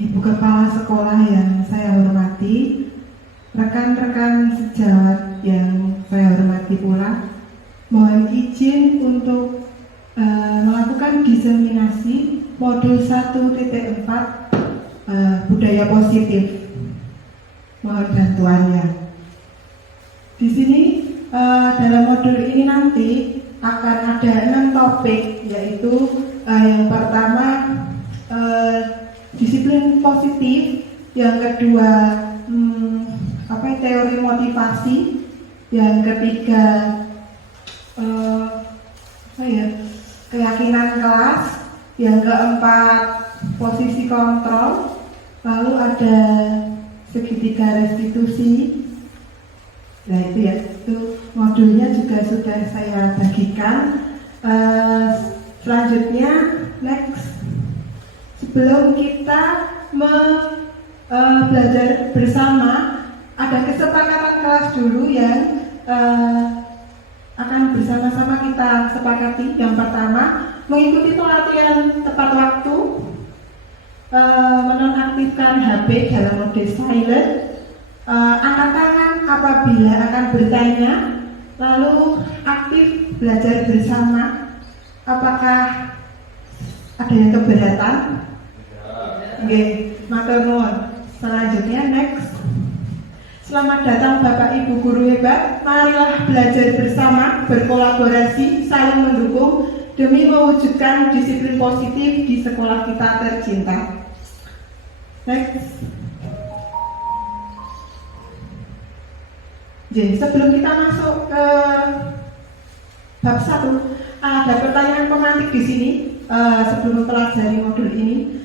Ibu Kepala Sekolah yang saya hormati, rekan-rekan sejawat yang saya hormati pula, mohon izin untuk melakukan diseminasi modul 1.4 budaya positif. Mohon bantuannya. Di sini dalam modul ini nanti akan ada 6 topik, yaitu yang pertama disiplin positif, yang kedua teori motivasi, yang ketiga keyakinan kelas, yang keempat posisi kontrol, lalu ada segitiga restitusi. Nah itu modulnya juga sudah saya bagikan. Selanjutnya next, sebelum kita belajar bersama, ada kesepakatan kelas dulu yang akan bersama-sama kita sepakati. Yang pertama, mengikuti pelatihan tepat waktu, menonaktifkan HP dalam mode silent, angkat tangan apabila akan bertanya, lalu aktif belajar bersama. Apakah ada yang keberatan? Oke, matur nuwun. Selanjutnya next. Selamat datang Bapak Ibu guru hebat. Marilah belajar bersama, berkolaborasi, saling mendukung demi mewujudkan disiplin positif di sekolah kita tercinta. Next. Jadi sebelum kita masuk ke bab 1, ada pertanyaan pemantik di sini sebelum mempelajari modul ini.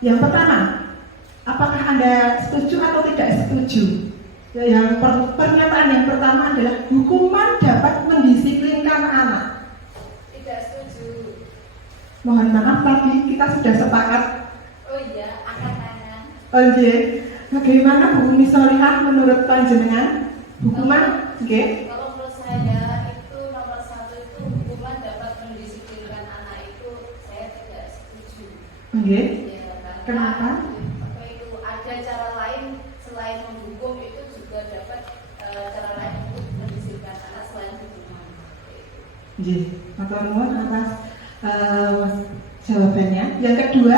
Yang pertama, apakah Anda setuju atau tidak setuju? Yang pernyataan yang pertama adalah hukuman dapat mendisiplinkan anak. Tidak setuju. Mohon maaf, tadi kita sudah sepakat. Oh iya, angkat tangan. Oh iya. Bagaimana Bu Misolihah menurut panjenengan? Hukuman? Oke. Kalau menurut saya itu nomor 1 itu hukuman dapat mendisiplinkan anak, itu saya tidak setuju. Oke. Ya, Kenapa? Apa itu ada cara lain selain menghukum, itu juga dapat cara lain untuk mendisiplinkan anak selain hukuman. Oke. Matur nuwun atas jawabannya. Yang kedua,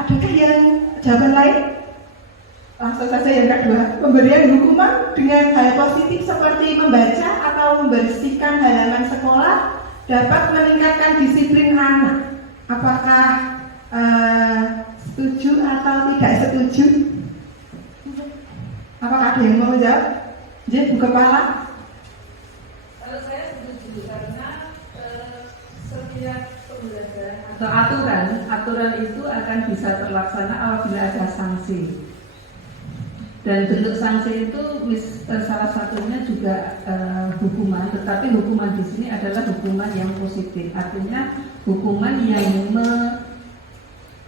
adakah yang jawaban lain? Langsung saja yang kedua, pemberian hukuman dengan hal positif seperti membaca atau membersihkan halaman sekolah dapat meningkatkan disiplin anak. Apakah setuju atau tidak setuju? Apakah ada yang mau jawab? Jadi Bu Kepala? Kalau saya setuju, karena setiap pembelajaran atau aturan itu akan bisa terlaksana apabila ada sanksi. Dan bentuk sanksi itu salah satunya juga hukuman, tetapi hukuman di sini adalah hukuman yang positif, artinya hukuman yang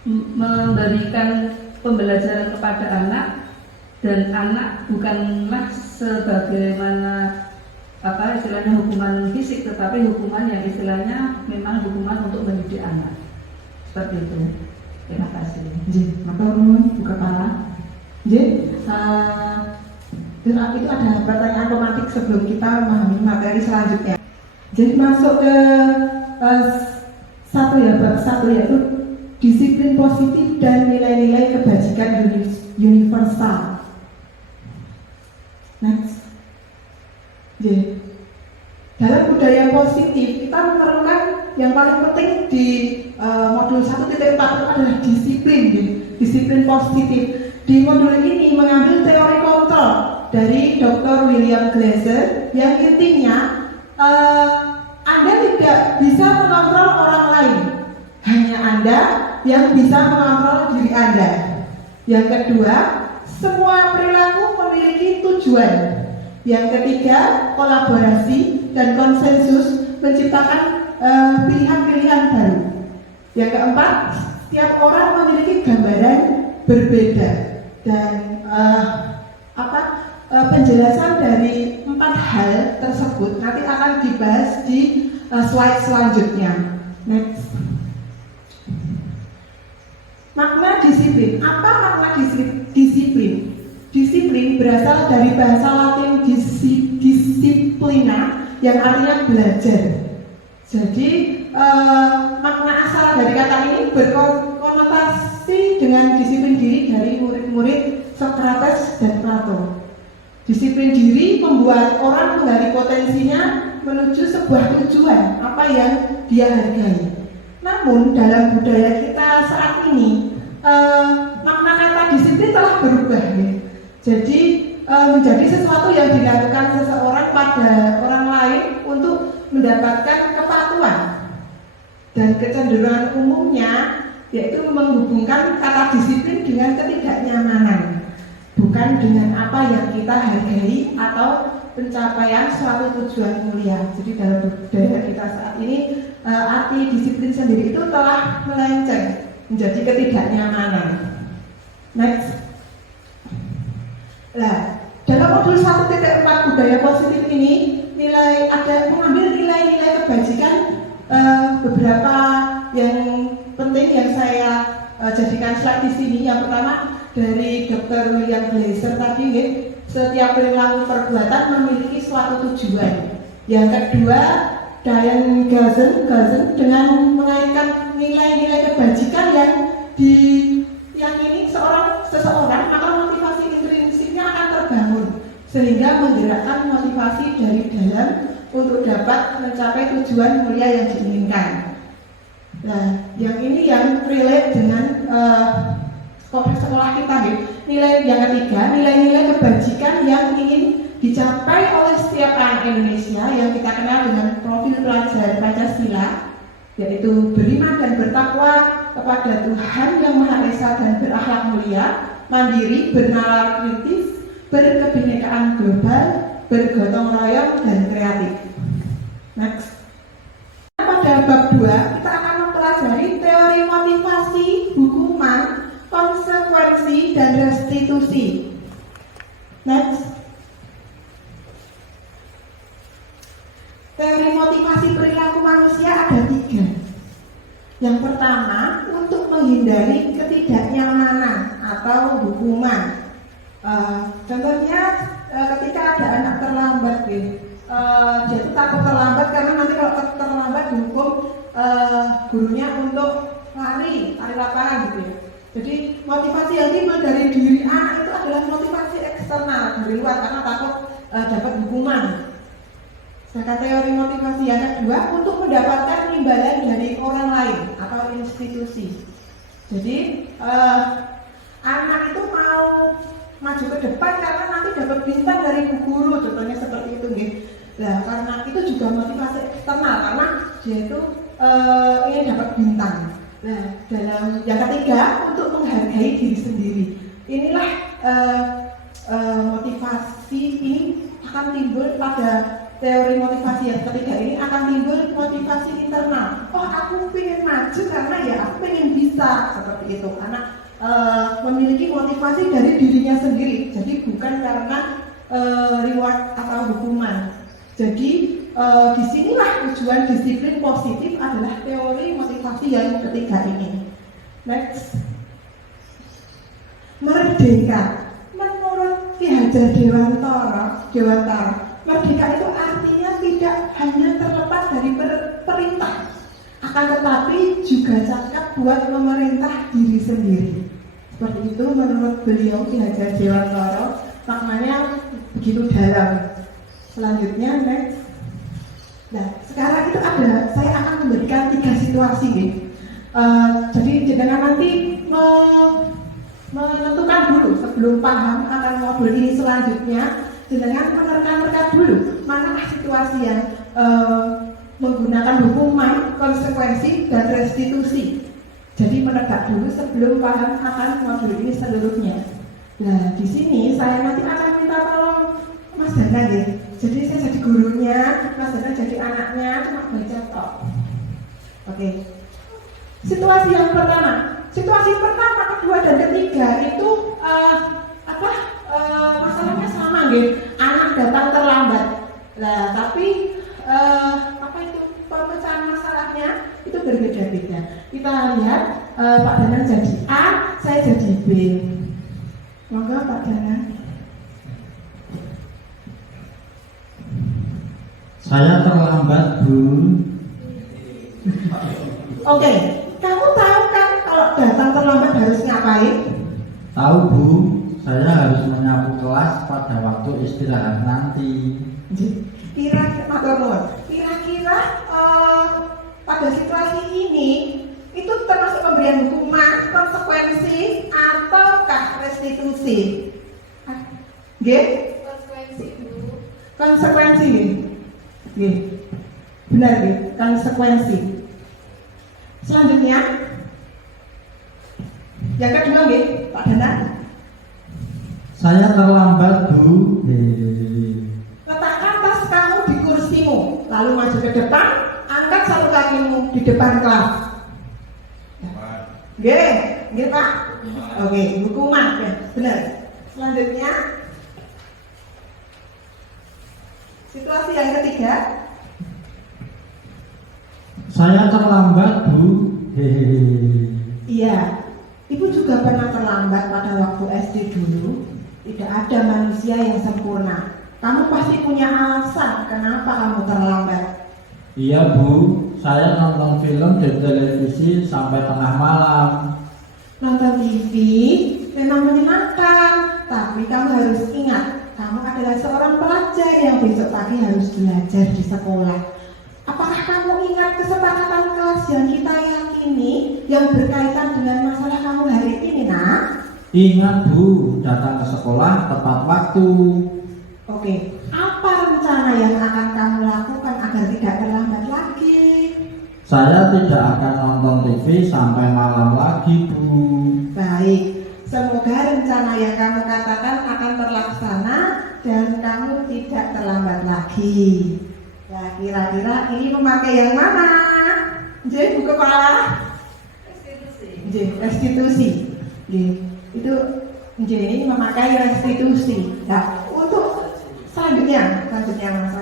memberikan pembelajaran kepada anak, dan anak bukanlah sebagaimana istilahnya hukuman fisik, tetapi hukuman yang istilahnya memang hukuman untuk mendidik anak. Seperti itu. Terima kasih. Matur nuwun Bu Kepala. Itu ada pertanyaan pemantik sebelum kita memahami materi selanjutnya. Jadi masuk ke bab 1, yaitu disiplin positif dan nilai-nilai kebajikan universal. Next. Dalam budaya positif kita memerlukan yang paling penting di modul 1.4 itu adalah disiplin, disiplin positif. Di modul ini mengambil teori kontrol dari Dr. William Glasser yang intinya Anda tidak bisa mengontrol orang lain, hanya Anda yang bisa mengontrol diri Anda. Yang kedua, semua perilaku memiliki tujuan. Yang ketiga, kolaborasi dan konsensus menciptakan pilihan-pilihan baru. Yang keempat, setiap orang memiliki gambaran berbeda. Dan penjelasan dari 4 hal tersebut nanti akan dibahas di slide selanjutnya. Next. Makna disiplin. Apa makna disiplin? Disiplin berasal dari bahasa Latin disciplina yang artinya belajar. Jadi makna asal dari kata ini berkonotasi dengan disiplin diri dari murid-murid Socrates dan Plato. Disiplin diri membuat orang menggali potensinya menuju sebuah tujuan apa yang dia hargai. Namun dalam budaya kita saat ini makna kata disiplin telah berubah ya. Jadi menjadi sesuatu yang dilakukan seseorang pada orang lain untuk mendapatkan kepatuhan. Dan kecenderungan umumnya yaitu menghubungkan kata disiplin dengan ketidaknyamanan, bukan dengan apa yang kita hargai atau pencapaian suatu tujuan mulia. Jadi dalam budaya kita saat ini arti disiplin sendiri itu telah melenceng menjadi ketidaknyamanan. Next. Nah, dalam modul 1.4 budaya positif ini mengambil nilai-nilai kebajikan beberapa yang penting yang saya jadikan slide di sini. Yang pertama dari Dr. William Glasser tadi, setiap perilaku perbuatan memiliki suatu tujuan. Yang kedua, Diane Gazen dengan mengaitkan nilai-nilai kebajikan yang diyakini seseorang maka motivasi intrinsiknya akan terbangun sehingga menggerakkan motivasi dari dalam untuk dapat mencapai tujuan mulia yang diinginkan. Nah, yang ini yang relate dengan sekolah kita nih. Nilai yang ketiga, nilai-nilai kebajikan yang ingin dicapai oleh setiap anak Indonesia yang kita kenal dengan profil pelajar Pancasila, yaitu beriman dan bertakwa kepada Tuhan yang Maha Esa dan berakhlak mulia, mandiri, bernalar kritis, berkebinekaan global, bergotong royong dan kreatif. Next. Pada bab 2 kita akan mempelajari teori motivasi, hukuman, konsekuensi, dan restitusi. Next. Teori motivasi perilaku manusia ada 3. Yang pertama, untuk menghindari ketidaknyamanan atau hukuman. Contohnya ketika ada anak terlambat, dia itu takut terlambat karena nanti kalau terlambat dihukum gurunya untuk lari lapangan gitu ya. Jadi motivasi yang timbul dari diri anak itu adalah motivasi eksternal dari luar karena takut dapat hukuman. Sedangkan teori motivasi yang kedua untuk mendapatkan imbalan dari orang lain atau institusi. Jadi anak itu mau maju ke depan karena nanti dapat bintang dari guru, contohnya seperti itu nih. Nah, karena itu juga motivasi eksternal karena dia itu ingin dapat bintang. Nah, dalam yang ketiga untuk menghargai diri sendiri. Inilah motivasi ini akan timbul pada teori motivasi yang ketiga ini akan timbul motivasi internal. Oh, aku pengen maju karena ya aku pengen bisa seperti itu. Anak memiliki motivasi dari dirinya sendiri. Jadi bukan karena reward atau hukuman. Jadi disinilah tujuan disiplin positif adalah teori motivasi yang ketiga ini. Next. Merdeka. Menurut Ki Hajar Dewantara, merdeka itu artinya tidak hanya terlepas dari perintah, akan tetapi juga cakap buat memerintah diri sendiri. Seperti itu menurut beliau Ki Hajar Dewantara, maknanya begitu dalam. Selanjutnya next. Nah, sekarang itu saya akan memberikan 3 situasi nih. Jadi jenengan nanti menentukan dulu sebelum paham akan modul ini selanjutnya. Jenengan menerka-nerka dulu manakah situasi yang menggunakan hukuman, konsekuensi, dan restitusi. Jadi menebak dulu sebelum paham akan modul ini seluruhnya. Nah, di sini saya nanti akan minta tolong Mas Dana ya. Jadi saya jadi gurunya, Mas Dana jadi anaknya, cuma baca tok. Oke. Situasi yang pertama, kedua, dan ketiga itu masalahnya sama gitu. Anak datang terlambat. Nah, tapi pemecahan masalahnya itu berbeda-beda. Kita lihat Pak Danang jadi A, saya jadi B. Monggo Pak Danang. Saya terlambat, Bu. Oke, kamu tahu kan kalau datang terlambat harus ngapain? Tahu, Bu, saya harus menyapu kelas pada waktu istirahat nanti. Kira-kira pada situasi ini itu termasuk pemberian hukuman, konsekuensi, ataukah restitusi? Oke? Konsekuensi dulu. Konsekuensi. Oke. Benar, ya? Konsekuensi. Selanjutnya, yang kedua, ya, Pak Danang. Saya terlambat, Bu. Letakkan tas kamu di kursimu, lalu maju ke depan, angkat satu kakimu di depan kelas. Oke, Pak. Oke, hukuman, ya, benar. Selanjutnya, situasi yang ketiga. Saya terlambat, Bu. Iya, Ibu juga pernah terlambat pada waktu SD dulu. Tidak ada manusia yang sempurna. Kamu pasti punya alasan kenapa kamu terlambat. Iya, Bu. Saya nonton film di televisi sampai tengah malam. Nonton TV memang menyenangkan, tapi kamu harus ingat, kamu adalah seorang pelajar yang besok pagi harus belajar di sekolah. Apakah kamu ingat kesepakatan kelas yang kita yakini yang berkaitan dengan masalah kamu hari ini, Nak? Ingat, Bu, datang ke sekolah tepat waktu. Oke, apa rencana yang akan kamu lakukan agar tidak terlambat lagi? Saya tidak akan nonton TV sampai malam lagi, Bu. Baik, semoga rencana yang kamu katakan akan terlaksana dan kamu tidak terlambat lagi. Ya, kira-kira ini memakai yang mana? Jadi buku kepala? Restitusi. Itu ini memakai restitusi. Nah, untuk selanjutnya Mas.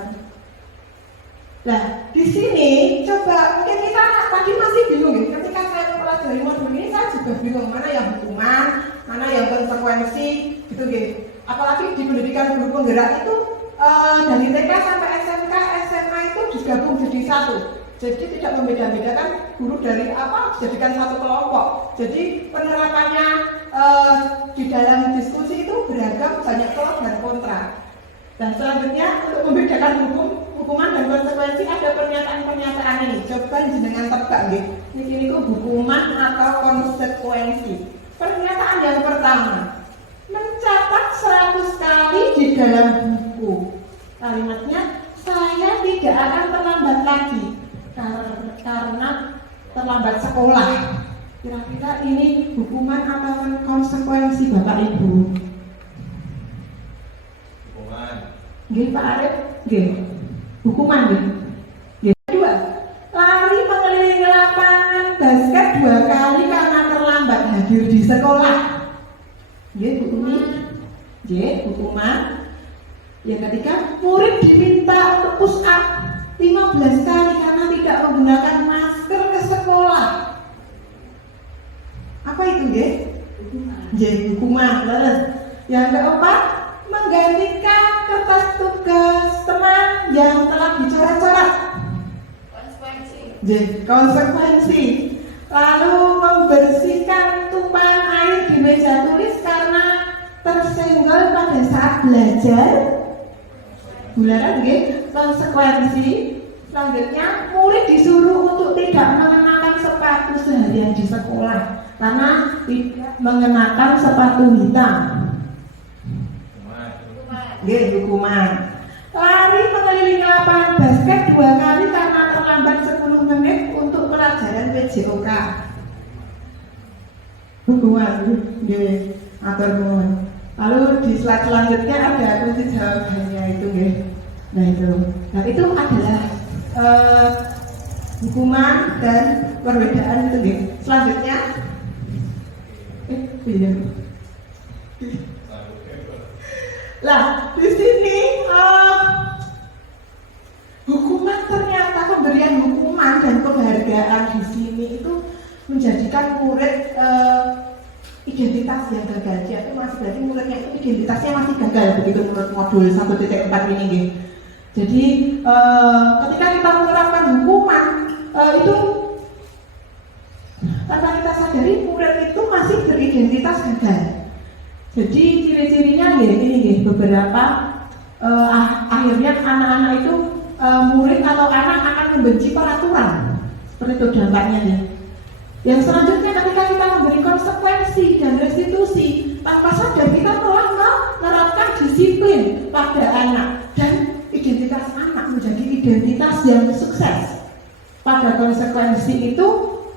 Nah, di sini coba mungkin kita tadi masih bingung ya. Ketika saya mempelajari modul ini saya juga bingung mana yang hukuman, mana yang konsekuensi, gitu gitu. Apalagi di pendidikan guru penggerak itu dari TK sampai SMK, SMA itu digabung jadi satu. Jadi tidak membeda-bedakan guru dari dijadikan satu kelompok. Jadi penerapannya di dalam diskusi itu beragam, banyak pro dan kontra. Dan selanjutnya untuk membedakan hukuman dan konsekuensi ada pernyataan-pernyataan ini. Coba jenengan tebak nggih. Ini kok hukuman atau konsekuensi. Pernyataan yang pertama, mencatat 100 kali di dalam buku. Kalimatnya, saya tidak akan terlambat lagi karena terlambat sekolah. Kira-kira ini hukuman atau konsekuensi Bapak Ibu? Nggih Pak Arif, nggih. Hukuman nggih. Nggih. Kedua, lari mengelilingi lapangan basket 2 kali karena terlambat hadir di sekolah. Nggih, Bu Umi. Nggih, hukuman. Yang ketiga, murid diminta untuk push up 15 kali karena tidak menggunakan masker ke sekolah. Apa itu nggih? Nggih, hukuman. Terus yang keempat, menggantikan kertas tugas teman yang telah dicoret-coret. Konsekuensi. Lalu membersihkan tumpahan air di meja tulis karena tersenggol pada saat belajar. Bularan nggih, konsekuensi. Selanjutnya, murid disuruh untuk tidak mengenakan sepatu seharian di sekolah karena tidak mengenakan sepatu hitam. Hukuman. Lari mengelilingi lapangan basket 2 kali karena terlambat 10 menit untuk pelajaran PJOK. Hukuman. Atur nuwun. Lalu di slide selanjutnya ada kunci jawabannya itu nggih. Nah itu adalah hukuman dan perbedaan itu nggih. Selanjutnya Lah, di sini hukuman ternyata pemberian hukuman dan penghargaan di sini itu menjadikan murid identitas yang gagal. Dia itu masih berarti muridnya itu identitasnya masih gagal begitu menurut modul 1.4 ini gitu. Jadi ketika kita menerapkan hukuman itu tanpa kita sadari murid itu masih beridentitas gagal. Jadi ciri-cirinya ini beberapa akhirnya anak-anak itu murid atau anak akan membenci peraturan. Seperti itu dampaknya nih. Yang selanjutnya ketika kita memberi konsekuensi dan restitusi, tanpa sadar kita telah menerapkan disiplin pada anak dan identitas anak menjadi identitas yang sukses. Pada konsekuensi itu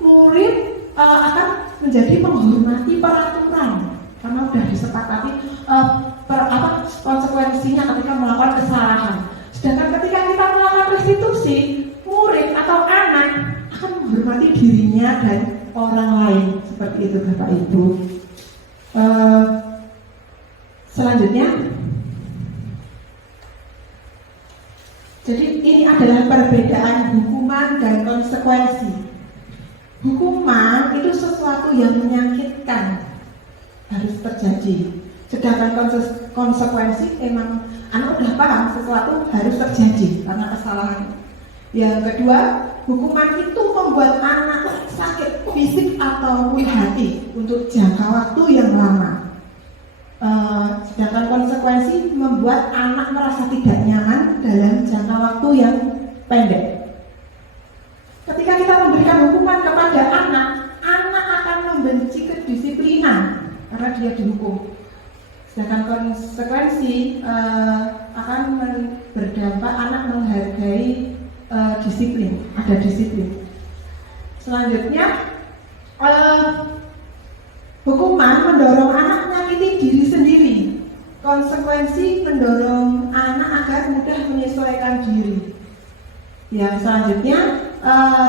murid akan menjadi menghormati peraturan karena sudah disepakati konsekuensinya ketika melakukan kesalahan. Sedangkan ketika kita melakukan restitusi, murid atau anak akan menghormati dirinya dan orang lain. Seperti itu Bapak Ibu. Selanjutnya, jadi ini adalah perbedaan hukuman dan konsekuensi. Hukuman itu sesuatu yang menyakitkan, harus terjadi. Sedangkan konsekuensi emang anak udah paham sesuatu harus terjadi karena kesalahan. Yang kedua, hukuman itu membuat anak sakit fisik ataupun hati untuk jangka waktu yang lama. Sedangkan konsekuensi membuat anak merasa tidak nyaman dalam jangka waktu yang pendek. Ketika kita memberikan hukuman kepada anak, anak akan membenci kedisiplinan karena dia dihukum. Sedangkan konsekuensi akan berdampak anak menghargai disiplin, ada disiplin. Selanjutnya, hukuman mendorong anak menyakiti diri sendiri. Konsekuensi mendorong anak agar mudah menyesuaikan diri. Yang selanjutnya,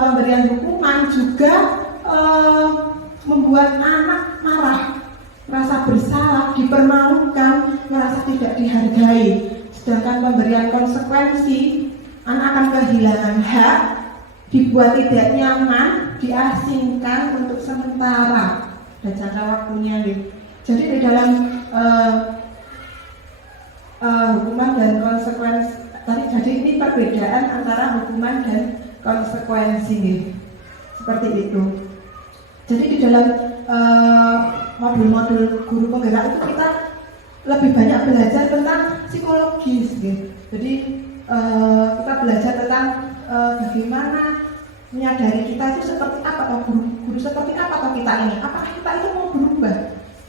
pemberian hukuman juga membuat anak marah, merasa bersalah, dipermalukan, merasa tidak dihargai. Sedangkan pemberian konsekuensi, anak akan kehilangan hak, dibuat tidak nyaman, diasingkan untuk sementara dan jangka waktunya. Jadi di dalam hukuman dan konsekuensi tadi, jadi ini perbedaan antara hukuman dan konsekuensi seperti itu. Jadi di dalam modul-modul guru penggerak itu kita lebih banyak belajar tentang psikologis gitu. Jadi kita belajar tentang bagaimana menyadari kita itu seperti apa, atau guru seperti apa atau kita ini, apakah kita itu mau berubah,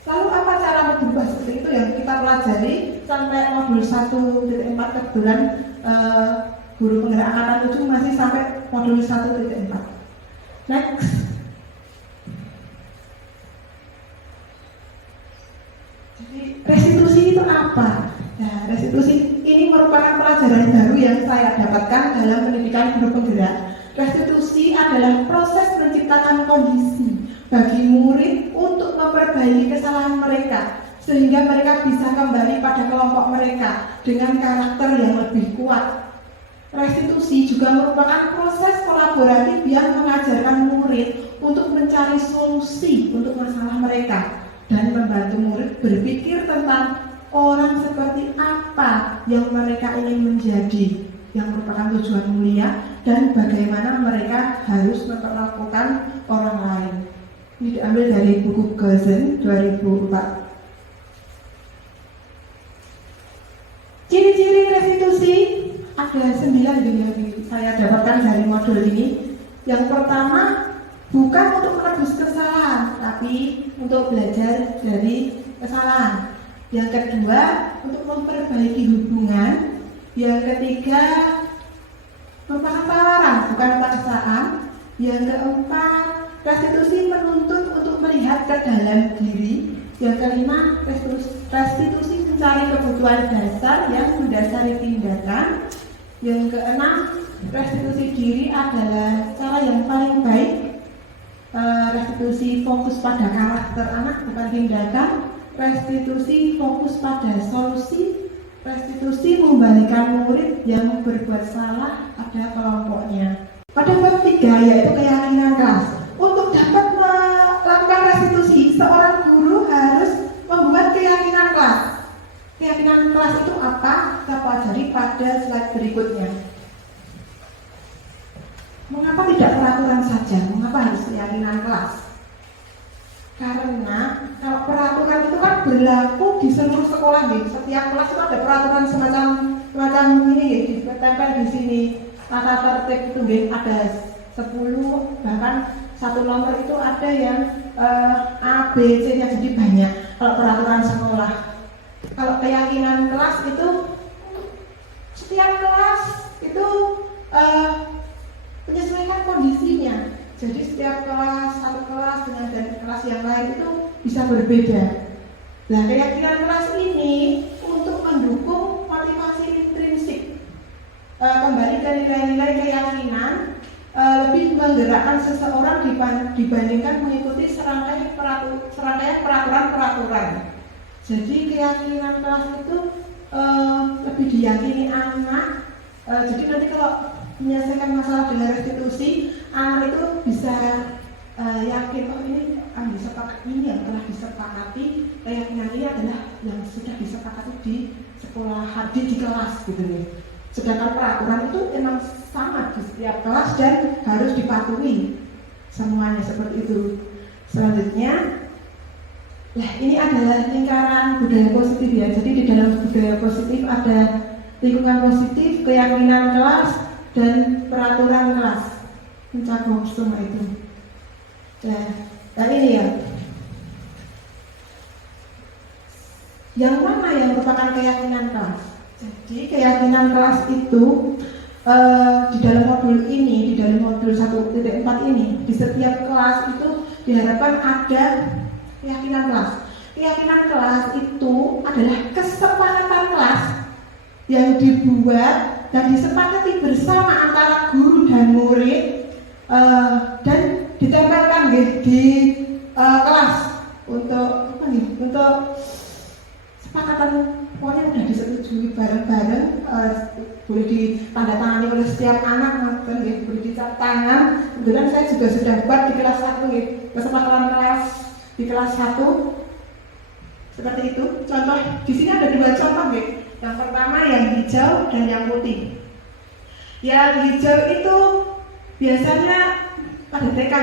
lalu apa cara mau berubah, seperti itu yang kita pelajari sampai modul 1.4. Kebetulan guru penggerak angkatan 7 masih sampai modul 1.4. Next. Jadi restitusi itu apa? Nah, restitusi ini merupakan pelajaran baru yang saya dapatkan dalam pendidikan guru penggerak. Restitusi adalah proses menciptakan kondisi bagi murid untuk memperbaiki kesalahan mereka sehingga mereka bisa kembali pada kelompok mereka dengan karakter yang lebih kuat. Restitusi juga merupakan proses kolaboratif yang mengajarkan murid untuk mencari solusi untuk masalah mereka dan membantu murid berpikir tentang orang seperti apa yang mereka ingin menjadi, yang merupakan tujuan mulia, dan bagaimana mereka harus memperlakukan orang lain. Ini diambil dari buku Gozen 2004. Ciri-ciri restitusi ada 9 yang saya dapatkan dari modul ini. Yang pertama, bukan untuk menebus kesalahan, tapi untuk belajar dari kesalahan. Yang kedua, untuk memperbaiki hubungan. Yang ketiga, merupakan tawaran, bukan paksaan. Yang keempat, restitusi menuntut untuk melihat ke dalam diri. Yang kelima, restitusi mencari kebutuhan dasar yang mendasari tindakan. Yang keenam, restitusi diri adalah cara yang paling baik. Restitusi fokus pada karakter anak, bukan tindakan. Restitusi fokus pada solusi. Restitusi membalikan murid yang berbuat salah pada kelompoknya. Pada bab 3 yaitu keyakinan kelas. Untuk dapat keyakinan kelas itu apa? Kita pelajari pada slide berikutnya. Mengapa tidak peraturan saja? Mengapa harus keyakinan kelas? Karena kalau peraturan itu kan berlaku di seluruh sekolah nih. Setiap kelas itu ada peraturan semacam ini ya, ditempel di sini. Tata tertib itu nih, ada 10, bahkan satu nomor itu ada yang A, B, C-nya, jadi banyak. Kalau peraturan sekolah, kalau keyakinan kelas itu setiap kelas itu menyesuaikan kondisinya. Jadi setiap kelas, satu kelas dengan kelas yang lain itu bisa berbeda. Nah, keyakinan kelas ini untuk mendukung motivasi intrinsik, kembali ke nilai-nilai keyakinan, lebih menggerakkan seseorang dibandingkan mengikuti serangkaian peraturan-peraturan. Jadi keyakinan kelas itu lebih diyakini anak. Jadi nanti kalau menyelesaikan masalah dengan restitusi, anak itu bisa yakin, oh ini ini yang telah disepakati, keyakinan ini adalah yang sudah disepakati di sekolah, di kelas gitu nih. Sedangkan peraturan itu memang sama di setiap kelas dan harus dipatuhi semuanya seperti itu. Selanjutnya, ini adalah lingkaran budaya positif ya. Jadi di dalam budaya positif ada lingkungan positif, keyakinan kelas, dan peraturan kelas. Mencakup semua itu. Dan ini ya. Yang mana yang merupakan keyakinan kelas? Jadi keyakinan kelas itu di dalam modul ini, di dalam modul 1.4 ini, di setiap kelas itu diharapkan ada keyakinan kelas. Keyakinan kelas itu adalah kesepakatan kelas yang dibuat dan disepakati bersama antara guru dan murid, dan ditempelkan di kelas untuk apa nih? Untuk sepakatan pokoknya udah disetujui bareng-bareng, boleh ditandatangani oleh setiap anak, boleh dicat tangan. Kemudian saya juga sudah buat di kelas 1 kesepakatan kelas di kelas 1 seperti itu. Contoh di sini ada 2 contoh Yang pertama yang hijau dan yang putih. Yang hijau itu biasanya pada TK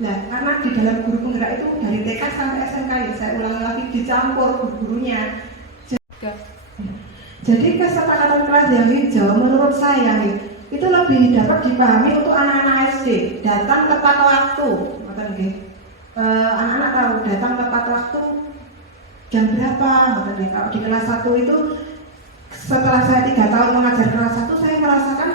Nah, karena di dalam guru penggerak itu dari TK sampai SMK saya ulangi lagi, dicampur guru-gurunya. Jadi kesepakatan kelas yang hijau menurut saya itu lebih dapat dipahami untuk anak-anak SD. Datang tepat waktu, anak-anak tahu datang tepat waktu jam berapa. Kalau di kelas 1 itu setelah saya 3 tahun mengajar kelas 1, saya merasakan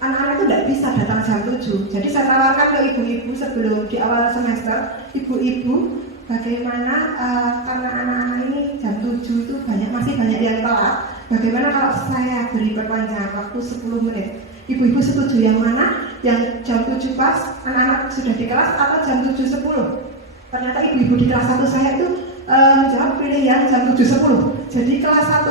anak-anak itu tidak bisa datang jam 7. Jadi saya tawarkan ke ibu-ibu sebelum di awal semester, ibu-ibu bagaimana karena anak-anak ini jam 7 itu masih banyak yang telat. Bagaimana kalau saya beri perpanjangan waktu 10 menit? Ibu-ibu setuju yang mana? Yang jam 7 pas anak-anak sudah di kelas atau jam 7.10? Ternyata ibu-ibu di kelas 1 saya itu menjawab pilih yang jam 7.10. Jadi kelas 1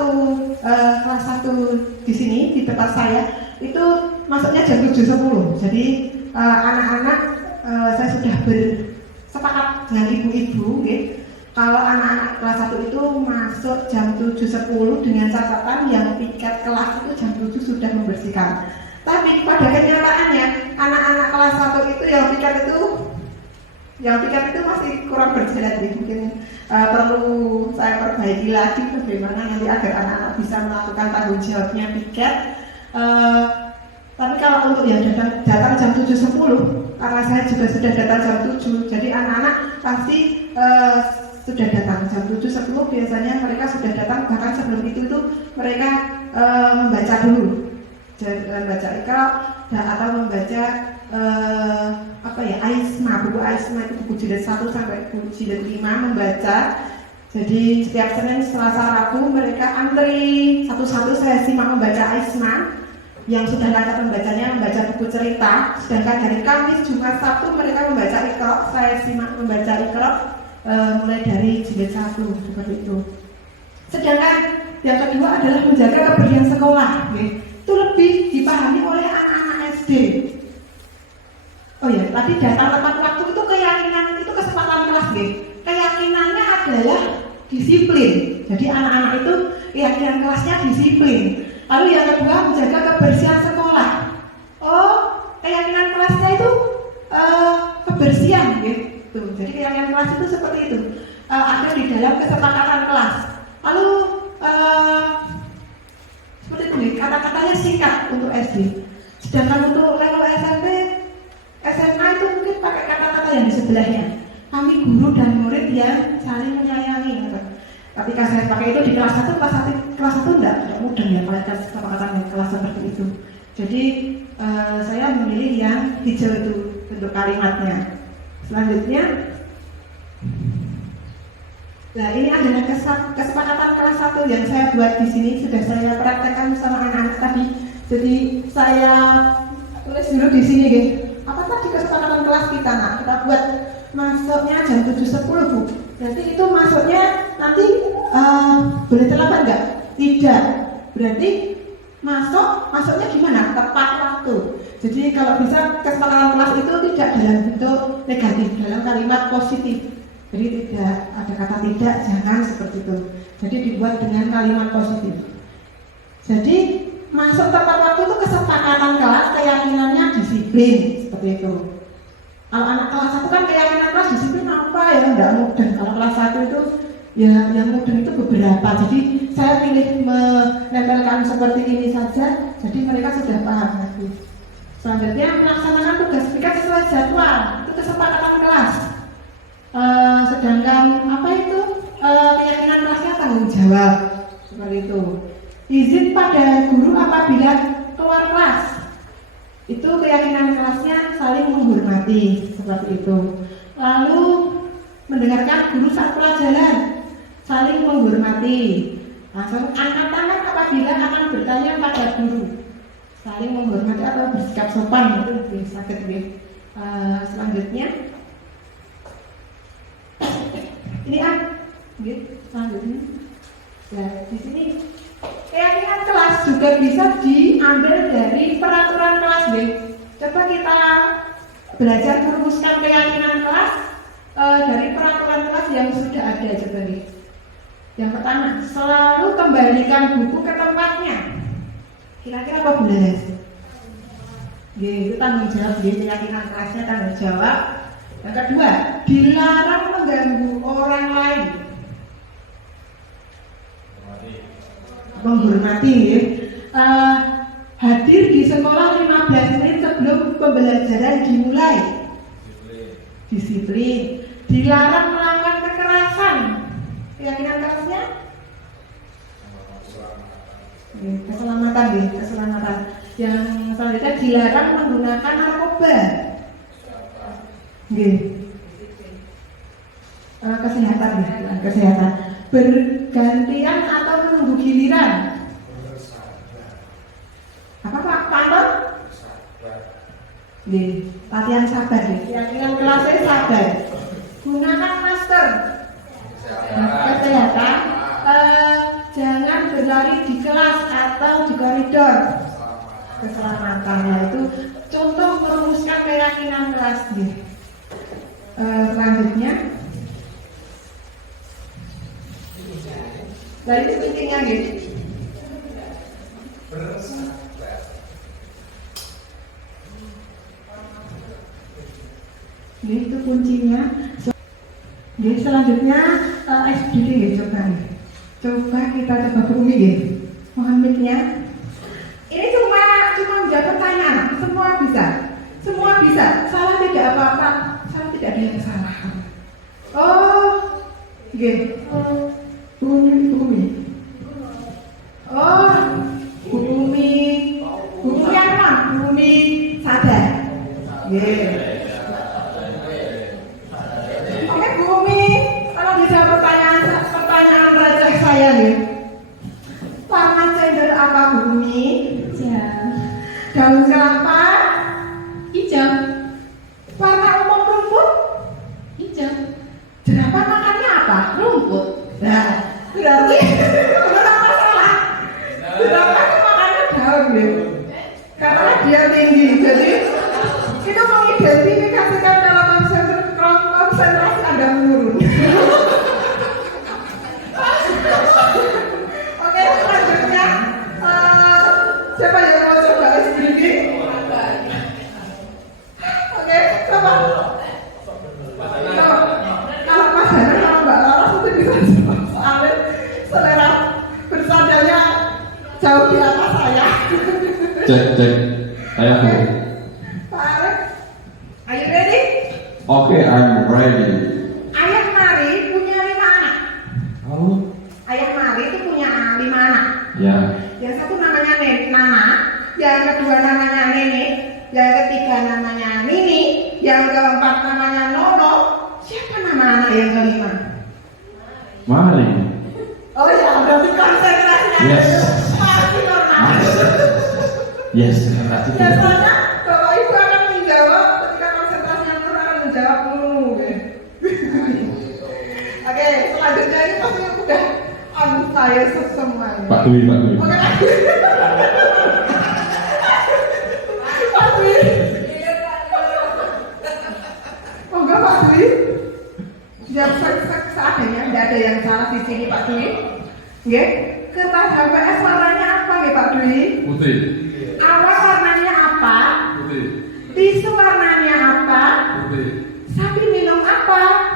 di sini di tempat saya itu masuknya jam 7.10. Jadi anak-anak saya sudah bersepakat dengan ibu-ibu, kalau anak-anak kelas 1 itu masuk jam 7.10 dengan catatan yang piket kelas itu jam 7 sudah membersihkan. Tapi pada kenyataannya anak-anak kelas 1 itu yang piket itu masih kurang berjalan. Mungkin perlu saya perbaiki lagi bagaimana nanti agar anak-anak bisa melakukan tanggung jawabnya piket. Tapi kalau untuk yang datang jam 7.10, karena saya juga sudah datang jam 7, jadi anak-anak pasti sudah datang jam 7.10. Biasanya mereka sudah datang, bahkan sebelum itu mereka membaca dulu, membaca Iqra atau membaca Aisma, buku Aisma itu buku jilid 1 sampai buku jilid 5 membaca. Jadi setiap Senin, Selasa, Rabu mereka antri satu-satu saya simak membaca Aisma. Yang sudah lancar membacanya membaca buku cerita. Sedangkan dari Kamis, Jumat, Sabtu mereka membaca Iqra. Saya simak membaca Iqra mulai dari jilid 1 seperti itu. Sedangkan yang kedua adalah menjaga kebersihan sekolah. Itu lebih dipahami oleh anak-anak SD. Oh ya, tadi datang tepat waktu itu keyakinan, itu kesepakatan kelas. Keyakinannya adalah disiplin. Jadi anak-anak itu keyakinan kelasnya disiplin. Lalu yang kedua menjaga kebersihan sekolah. Oh, keyakinan kelasnya itu kebersihan gitu. Jadi keyakinan kelas itu seperti itu. Ada di dalam kesepakatan kelas. Lalu seperti itu nih, kata-katanya singkat untuk SD. Sedangkan untuk level SMP, SMA itu mungkin pakai kata-kata yang di sebelahnya. Kami guru dan murid yang saling menyayangi. Ketika saya pakai itu di kelas 1 enggak mudeng ya kalau kata-kata kelas seperti itu. Jadi saya memilih yang hijau itu untuk kalimatnya. Selanjutnya, nah ini adalah kesepakatan kelas 1 yang saya buat di sini, sudah saya praktekkan sama anak-anak tadi. Jadi saya tulis dulu di sini, gitu. Apa tadi kesepakatan kelas kita? Nah, kita buat masuknya jam 7.10 Bu. Berarti itu masuknya nanti boleh terlambat nggak? Tidak. Berarti masuknya gimana? Tepat waktu. Jadi kalau bisa kesepakatan kelas itu tidak dalam bentuk negatif, dalam kalimat positif. Jadi tidak ada kata tidak, jangan seperti itu. Jadi dibuat dengan kalimat positif. Jadi masuk tepat waktu itu kesepakatan kelas, keyakinannya disiplin seperti itu. Kalau anak kelas 1 kan keyakinan kelas disiplin apa ya, enggak mudeng. Kalau kelas 1 itu ya yang mudeng itu beberapa. Jadi saya pilih menempelkan seperti ini saja, jadi mereka sudah paham nanti. Selanjutnya melaksanakan tugas piket sesuai jadwal, itu kesepakatan kelas. Sedangkan apa itu keyakinan kelasnya tanggung jawab seperti itu. Izin pada guru apabila keluar kelas, itu keyakinan kelasnya saling menghormati seperti itu. Lalu mendengarkan guru saat pelajaran, saling menghormati. Langsung angkat tangan apabila akan bertanya pada guru, saling menghormati atau bersikap sopan, itu lebih sakit gitu. Selanjutnya ini gitu. Selanjutnya ya di sini keyakinan kelas juga bisa diambil dari peraturan kelas B. Coba kita belajar merumuskan keyakinan kelas dari peraturan kelas yang sudah ada. Coba nih. Yang pertama, selalu kembalikan buku ke tempatnya. Kira-kira apa benar? Itu tanggung jawab, keyakinan kelasnya tanggung jawab. Yang kedua, dilarang mengganggu orang lain. Menghormati, hadir di sekolah 15 menit sebelum pembelajaran dimulai. Disiplin. Dilarang melakukan kekerasan. Keyakinan kelasnya keselamatan. Yang selanjutnya dilarang menggunakan narkoba. Kesehatan. Bergantian atau menunggu giliran. Apa Pak? Panton? Latihan sabar. Keyakinan kelasnya sabar. Gunakan masker. Kesehatan. Jangan berlari di kelas atau di koridor. Keselamatan, yaitu contoh merumuskan keyakinan kelas. Selanjutnya, itu pentingnya gitu. Itu kuncinya. Jadi selanjutnya SDD ya, coba kita coba berumi ya. Mohon mic-nya. Ini cuma menjawab pertanyaan, semua bisa. Salah tidak apa-apa, salah tidak ada yang salah. Oh, Bumi. Oh, Bumi apa? Bumi sadar. Oke, Bumi, kalau bisa pertanyaan raja saya nih. Warna cendol apa Bumi? Daun kelapa? Hijau. Warna umum rumput? Hijau. Jerapah makannya apa? Rumput. Nah, berarti benar masalah. Jerapah makannya daun ya. Karena dia tinggi, jadi kita mengidentifikasikan kalau konsentrasi Anda menurun. Oke, Soalnya selera bersandanya jauh di atas saya. Cek, saya Bu. Pak Alex, are you ready? Oke, I'm ready. Ayah Mari punya 5 anak. Oh, Ayah Mari itu punya 5 anak. ya. Yang satu namanya Nana, yang kedua namanya Nene, yang ketiga namanya Nini, yang keempat namanya Nono. Siapa nama anak yang kelima? Mari. Oh ya, berarti konsentrasinya Yes. pasti normal. Yes, berarti. Biasanya Bapak Ibu akan menjawab ketika konsentrasi yang penuh akan menjawab ya. Oke, selanjutnya ini pasti udah on fire semuanya. Pak Dwi. Oke. Pak Dwi. Oh enggak Pak Dwi. Jawab seadanya, tidak ada yang salah di sini Pak Dwi. Oke. Kertas HPS warnanya apa nih Pak Dwi? Putih. Awas warnanya apa? Putih. Tisu warnanya apa? Putih. Sapi minum apa?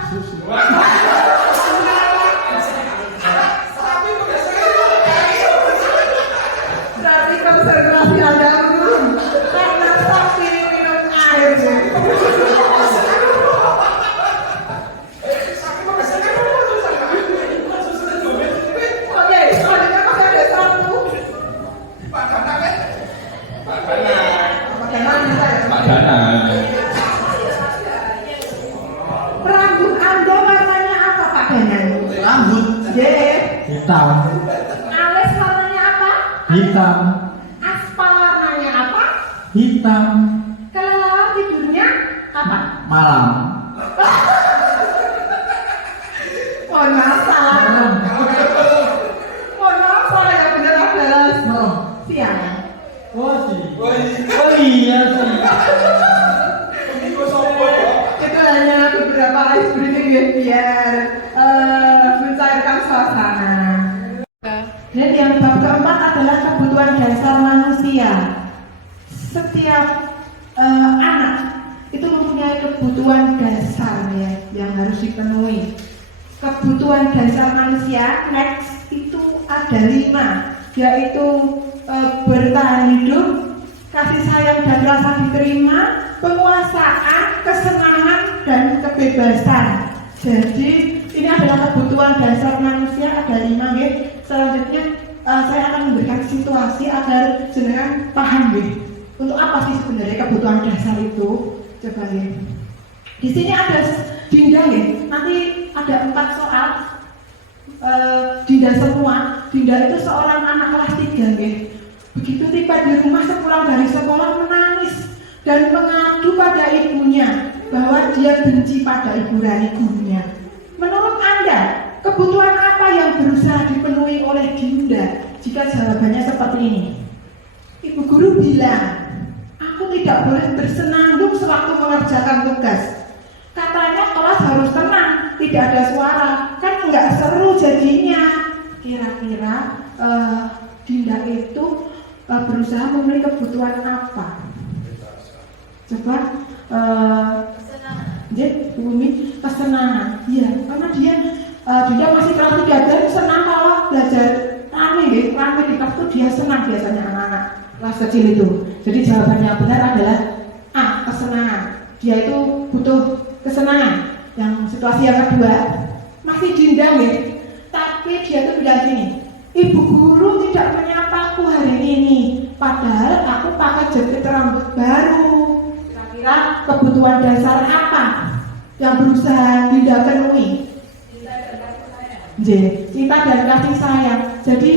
Berarti konsentrasi Anda belum karena sapi minum air. Oke, selanjutnya masih ada satu. Pak Danang bisa ya? Pak Danang. Rambut Anda warnanya apa Pak Danang? Rambut Yeah. hitam, Alis warnanya apa? hitam, Aspal warnanya apa? hitam, Kelelawar tidurnya apa? malam. Mohon maaf salah. Mohon maaf salah yang benar adalah siang. Oh iya sih. Itu hanya beberapa ice breathing ya biar mencairkan suasana. Dan yang bab keempat adalah kebutuhan dasar manusia. Setiap anak itu mempunyai kebutuhan dasar ya yang harus dipenuhi. Kebutuhan dasar manusia next itu ada 5, yaitu bertahan hidup, kasih sayang dan rasa diterima, penguasaan, kesenangan dan kebebasan. Jadi ini adalah kebutuhan dasar manusia ada 5 ya. Selanjutnya saya akan memberikan situasi agar jenengan paham ya. Untuk apa sih sebenarnya kebutuhan dasar itu? Coba ya. Di sini ada Dinda ya. Nanti ada 4 soal. Dinda semua. Dinda itu seorang anak kelas 3 ya. Begitu tiba di rumah sepulang dari sekolah menangis dan mengadu pada ibunya bahwa dia benci pada ibu dan gurunya. Menurut Anda, kebutuhan apa yang berusaha dipenuhi oleh Dinda jika jawabannya seperti ini? Ibu guru bilang, aku tidak boleh bersenandung sewaktu mengerjakan tugas. Katanya kelas harus tenang, tidak ada suara, kan nggak seru jadinya. Kira-kira Dinda itu berusaha memenuhi kebutuhan apa? Coba Bumi kesenangan. Iya, karena dia masih kelas 3 dan senang kalau belajar rame di kelas itu dia senang biasanya anak-anak kelas kecil itu. Jadi jawabannya yang benar adalah A, kesenangan. Dia itu butuh kesenangan. Yang situasi yang kedua masih Dinda ya, tapi dia itu bilang gini, ibu guru tidak menyapaku hari ini, padahal aku pakai jaket rambut baru. Kira-kira kebutuhan dasar apa yang berusaha Dinda penuhi? Cinta dan kasih sayang. Jadi,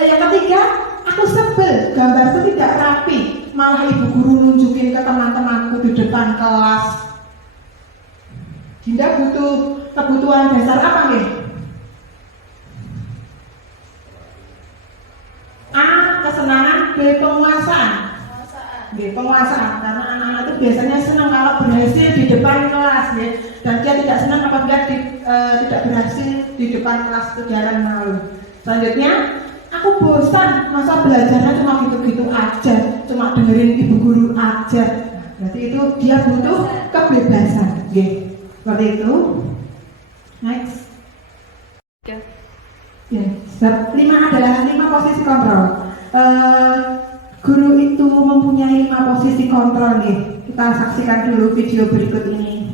yang ketiga, aku sebel, gambarku tidak rapi, malah ibu guru nunjukin ke teman-temanku di depan kelas. Dinda butuh kebutuhan dasar apa nih? A, kesenangan. B, penguasaan. Penguasaan, karena anak-anak itu biasanya senang kalau berhasil di depan kelas ya. Dan dia tidak senang apabila tidak berhasil di depan kelas, itu dia akan malu. Selanjutnya, aku bosan, masa belajarnya cuma gitu-gitu aja, cuma dengerin ibu guru aja. Nah, berarti itu dia butuh kebebasan, seperti itu. Next. Ya. Ya, step 5 adalah 5 posisi kontrol. Guru itu mempunyai 5 posisi kontrol nih. Kita saksikan dulu video berikut ini.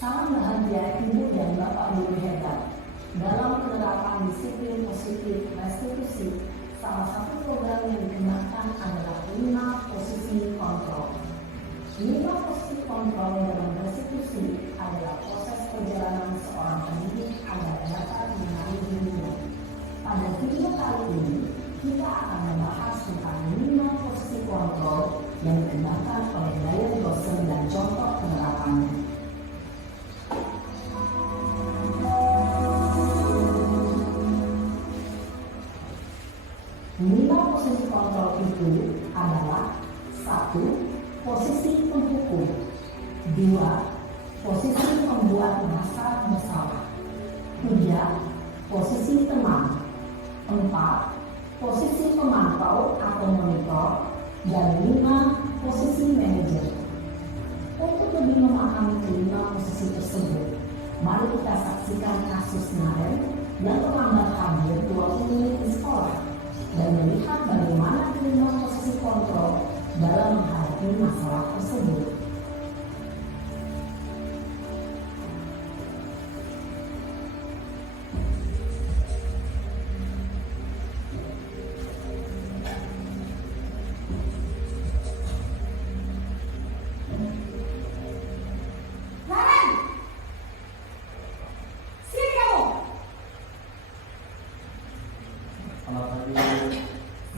Salam bahagia Ibu dan Bapak Guru hebat. Dalam penerapan disiplin positif restitusi, salah satu program yang digunakan adalah 5 posisi kontrol. 5 posisi kontrol dalam restitusi adalah proses perjalanan seorang pendidik agar dapat mengenali dirinya. Pada video kali ini, kita akan membahas tentang 5 posisi kontrol yang dikembangkan oleh Brian Dawson dan contoh penerapannya. 5 posisi kontrol itu adalah 1. Posisi penghukum, 2. Posisi pembuat merasa bersalah, 3. Posisi teman, 4. Posisi pemantau atau monitor, dan 5. Posisi manajer. Untuk lebih memahami kelima posisi tersebut, mari kita saksikan kasus Naren yang terlambat hadir 20 menit di sekolah dan melihat bagaimana kelima posisi kontrol dalam menghadapi masalah tersebut. Naren, sini kamu. Kalau tadi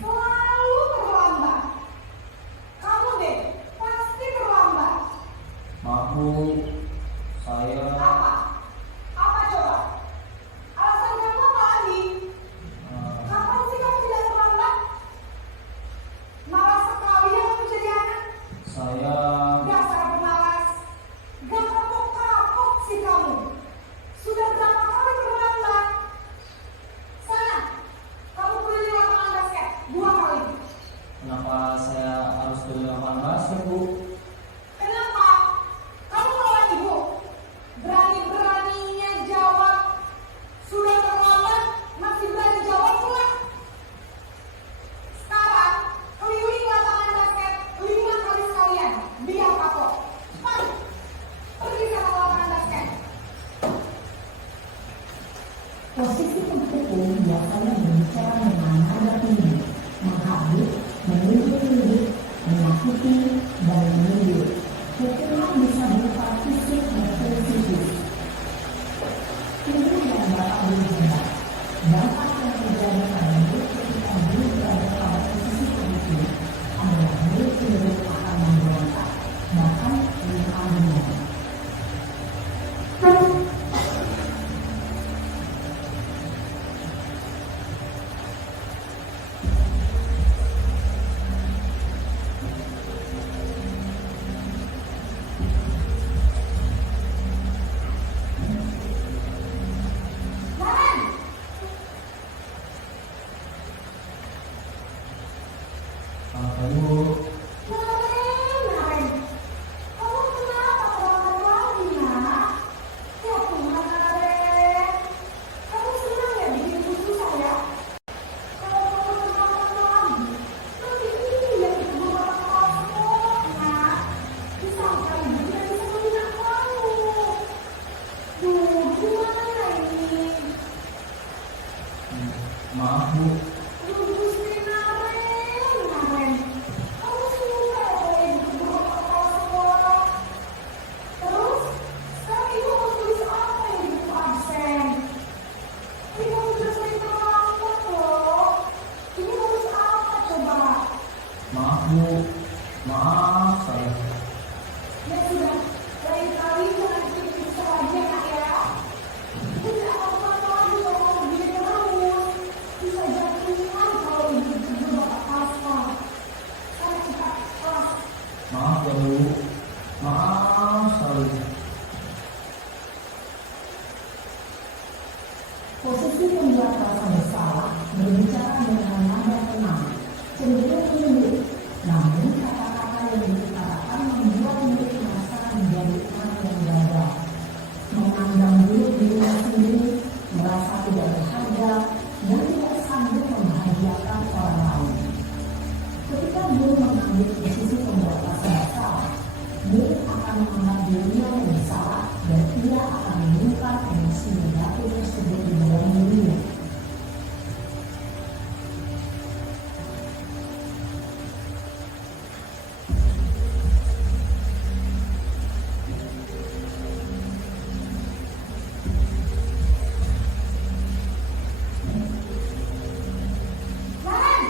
Selalu terlambat. Kamu deh, pasti terlambat. maaf Bu, saya Apa? Apa coba? Alasan kamu apa lagi? Kapan sih kamu tidak terlambat? Malas sekali ya kamu jadi anak. saya Dasar pemalas. Gak kapok-kapok sih kamu. Sudah berapa kali terlambat? Sana, kamu keliling lapangan basket 2 kali. kenapa saya harus beli lapangan basket Bu? Kenapa? Kamu melawan ibu? Berani-beraninya jawab. Sudah terlambat, masih berani jawab pula. Sekarang, keliling lapangan basket 5 kali sekalian. Biar kapok. Mari, pergi sana ke lapangan basket. Posisi penghukum biasanya berbicara dengan nada tinggi, menghabis, menunjuk-nunjuk, menyakiti, dan menyindir. Hukuman bisa berupa fisik maupun psikis. Ibu dan Bapak Guru hebat. Dampak yang terjadi pada murid ketika guru berada pada posisi penghukum adalah murid cenderung akan memberontak, bahkan menyerang. Naren, Selamat pagi Bu. Naren. Kamu kenapa terlambat lagi, nak? Ya Tuhan, Naren. Kamu senang ya bikin ibu susah ya? Kalau kamu terlambat lagi, nanti ini yang ibu bakal kapok, nak. Disangka ibu tidak bisa melihat kamu. Duh, gimana ini? Maaf Bu, Duh, Gusti Naren. Kamu suka ya kalau ibu berdua kepala sekolah? Terus, sekarang ibu mau tulis apa yang ibu absen? Ibu sudah sering terlambat loh. Ibu tulis apa coba? maaf Bu, maaf saya. Ya sudah, lain kali jangan bikin saja nak ya. Ibu tidak akan lagi kalau kamu begini terus. Bisa jatuh Posisi pembuat rasa bersalah berbicara dengan nada tenang, cenderung lembut, namun kata-kata yang diutarakan membuat murid merasa menjadi orang yang gagal, memandang buruk dirinya sendiri, merasa tidak berharga, dan tidak sanggup membahagiakan orang lain. Ketika guru mengambil posisi pembuat rasa bersalah, murid akan menganggap dirinya yang bersalah dan ia akan menyimpan emosi negatif tersebut di dalam dirinya. Lan,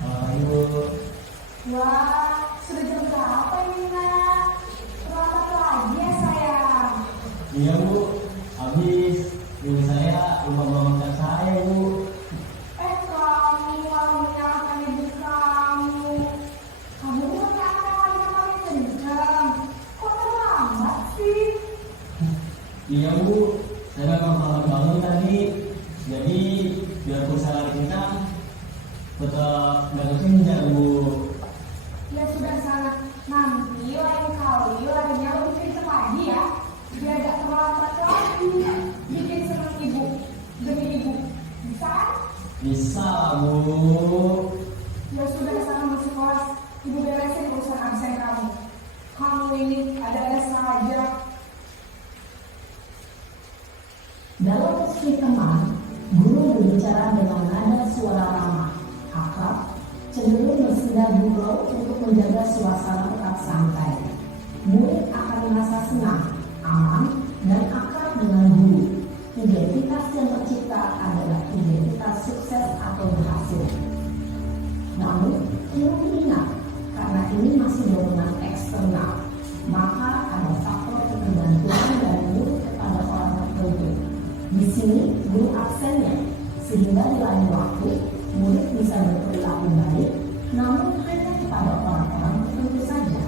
Ayo, wah, sudah jam berapa ini nak? Terlambat lagi ya sayang. Iya bu, habis ibu saya lupa bangunkan saya bu. Kamu malah menyalahkan ibu kamu. Kamu punya akal yang paling kencang. Kok terlambat sih? Iya bu, saya memang terlambat bangun tadi. Jadi biarpun saya lari kencang, tetap nggak kesenja bu. Ya sudah sana. Nanti lain kali larinya lebih kencang lagi ya. Biar gak terlambat lagi. Bikin senang ibu. Demi ibu. Bisa kan? Bisa bu. Ya sudah sana masuk kelas. Ibu beresin urusan absen kamu. Kamu ini ada-ada saja. Dalam posisi teman, guru berbicara dengan nada suara ramah, akrab, cenderung bersenda gurau untuk menjaga suasana tetap santai. Murid akan merasa senang, aman, dan akrab dengan guru. Identitas yang tercipta adalah identitas sukses atau berhasil. Namun, perlu diingat, karena ini masih dorongan eksternal, maka ada faktor ketergantungan dari murid kepada orang tertentu. Di sini, guru absennya, sehingga di lain waktu, murid bisa berperilaku baik, namun hanya kepada orang-orang tertentu saja.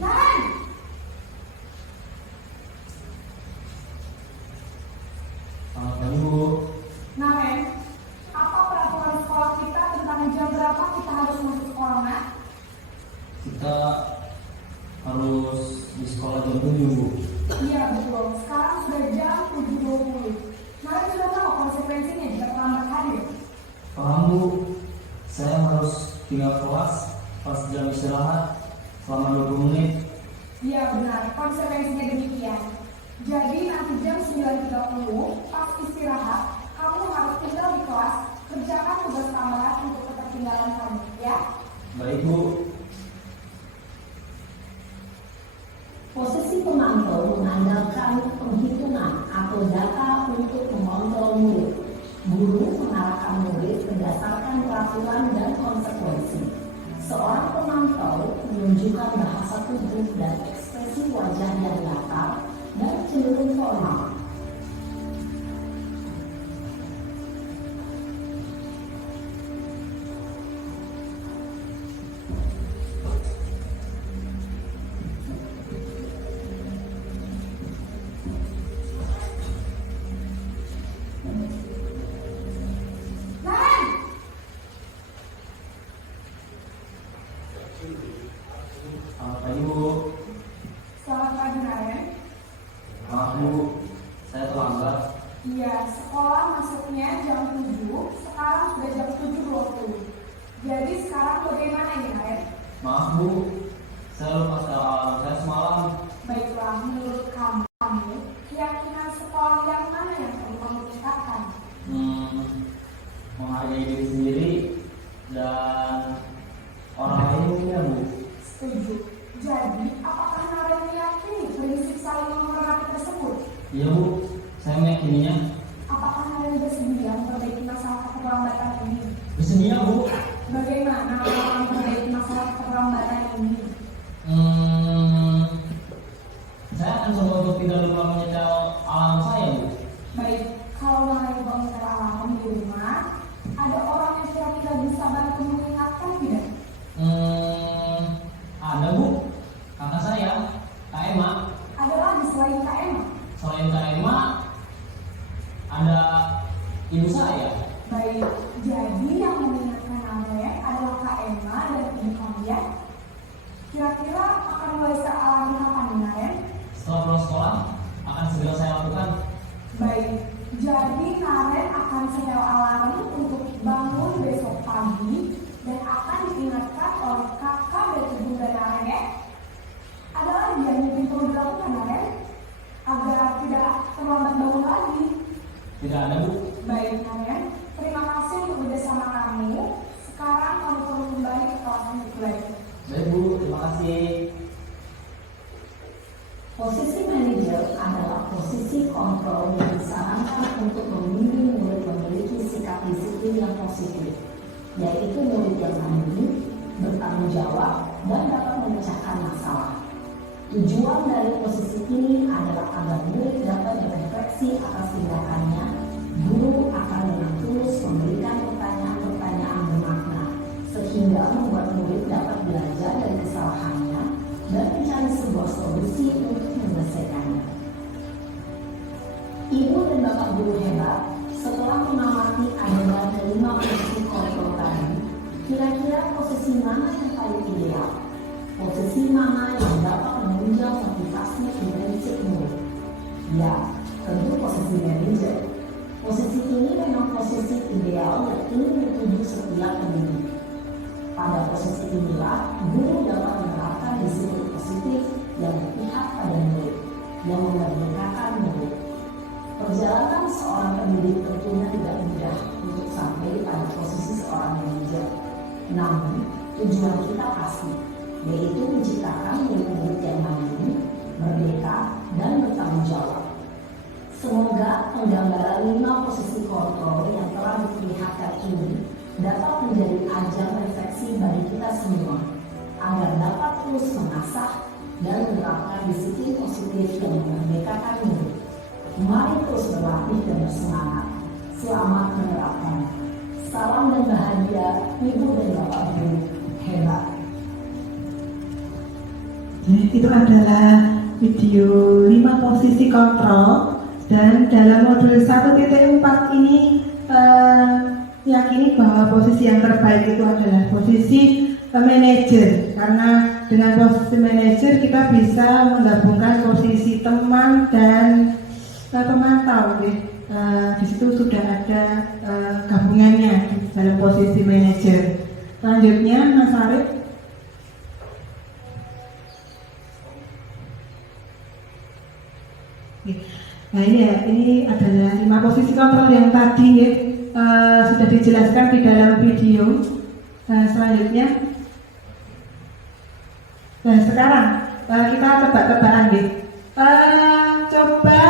Lan, Selamat pagi bu. nah Ren, apa peraturan sekolah kita tentang jam berapa kita harus masuk sekolah nak? Kita harus di sekolah jam 7 bu. Iya betul, sekarang sudah jam 7.20. Mari sudah tahu konsekuensinya jika terlambat hadir. Paham bu, saya harus tinggal kelas pas jam istirahat selama 20 menit. Iya benar, konsekuensinya demikian. Jadi nanti jam 9.30 pas istirahat, kamu harus tinggal di kelas, kerjakan tugas tambahan untuk ketertinggalan kamu, ya? Baik bu. Posisi pemantau mengandalkan penghitungan atau data untuk mengontrol murid. Guru mengarahkan murid berdasarkan peraturan dan konsekuensi. Seorang pemantau menunjukkan bahasa tubuh dan ekspresi wajah yang datar dan cenderung formal. Lan, Selamat pagi bu. selamat pagi Naren. Maaf bu, saya terlambat. Iya, sekolah masuknya jam 7, sekarang sudah jam 7.20. Jadi sekarang bagaimana ini Naren? Maaf bu, saya lupa alarm saya semalam. Baiklah, menurut kamu, keyakinan sekolah yang mana yang perlu kamu tingkatkan? Menghargai diri sendiri dan orang lain mungkin ya bu. Setuju. Jadi, apakah Naren meyakini prinsip saling menghormati tersebut? Iya bu, saya meyakininya. Apakah Naren bersedia memperbaiki masalah keterlambatan ini? Bersedia bu. Bagaimana kalau memperbaiki masalah keterlambatan ini? tidak lupa menyetel alarm saya, Bu? Baik, kalau mengenai bangunan alarm di rumah, ada orang yang kira-kira bisa bantu mengingatkan tidak? Ada, Bu. Kakak saya, Kak Emma. Ada lagi selain Kak Emma? Selain Kak Emma, ada ibu saya. Baik, jadi yang mengingatkan Naren adalah Kak Emma dan ibu kamu ya? Kira-kira akan mulai alarm kapan nih Naren? Setelah pulang sekolah, akan segera saya lakukan. Baik, jadi Naren akan setel alarm untuk bangun besok pagi dan akan diingatkan oleh kakak dan ibunda Naren ya. Ada lagi yang mungkin perlu dilakukan Naren agar tidak terlambat bangun lagi. Tidak ada, Bu. Baik Naren, terima kasih untuk bersama kamu. Sekarang kamu perlu kembali ke kelas mulai. Baik, Bu. Terima kasih. Posisi manajer adalah posisi kontrol yang disarankan untuk membimbing murid memiliki sikap disiplin yang positif, yaitu murid yang mandiri, bertanggung jawab, dan dapat memecahkan masalah. Tujuan dari posisi ini adalah agar murid dapat berefleksi atas tindakannya. Guru akan dengan tulus memberikan pertanyaan-pertanyaan bermakna, sehingga membuat murid dapat belajar dari kesalahannya dan mencari sebuah solusi untuk menyelesaikannya. Ibu dan bapak guru hebat, setelah mengamati adegan 5 posisi kontrol tadi, kira-kira posisi mana yang paling ideal? Posisi mana yang dapat menunjang motivasi prinsip murid? Ya, tentu posisi manajer. Posisi ini memang posisi ideal yang ingin dituju setiap pendidik. Pada posisi inilah, guru dapat menerapkan disiplin positif yang berpihak pada murid, yang memerdekakan murid. Perjalanan seorang pendidik tentunya tidak mudah untuk sampai pada posisi seorang manajer. Namun, tujuan kita pasti, yaitu menciptakan murid-murid yang mandiri, merdeka, dan bertanggung jawab. Semoga penggambaran 5 posisi kontrol yang telah diperlihatkan ini dapat menjadi ajang refleksi bagi kita semua, agar dapat terus mengasah dan menerapkan disiplin positif yang memerdekakan murid. Mari terus berlatih dan bersemangat. Selamat menerapkan. Salam dan bahagia, Ibu dan Bapak Guru hebat. Itu adalah video 5 posisi kontrol, dan dalam modul 1.4 ini yakini bahwa posisi yang terbaik itu adalah posisi manajer, karena dengan posisi manajer kita bisa menggabungkan posisi teman dan pemantau. Di situ sudah ada gabungannya dalam posisi manajer. Selanjutnya Mas Arif. Nah ini adalah 5 posisi kontrol yang tadi ya, sudah dijelaskan di dalam video. Selanjutnya, nah sekarang kita tebak-tebakan deh. Coba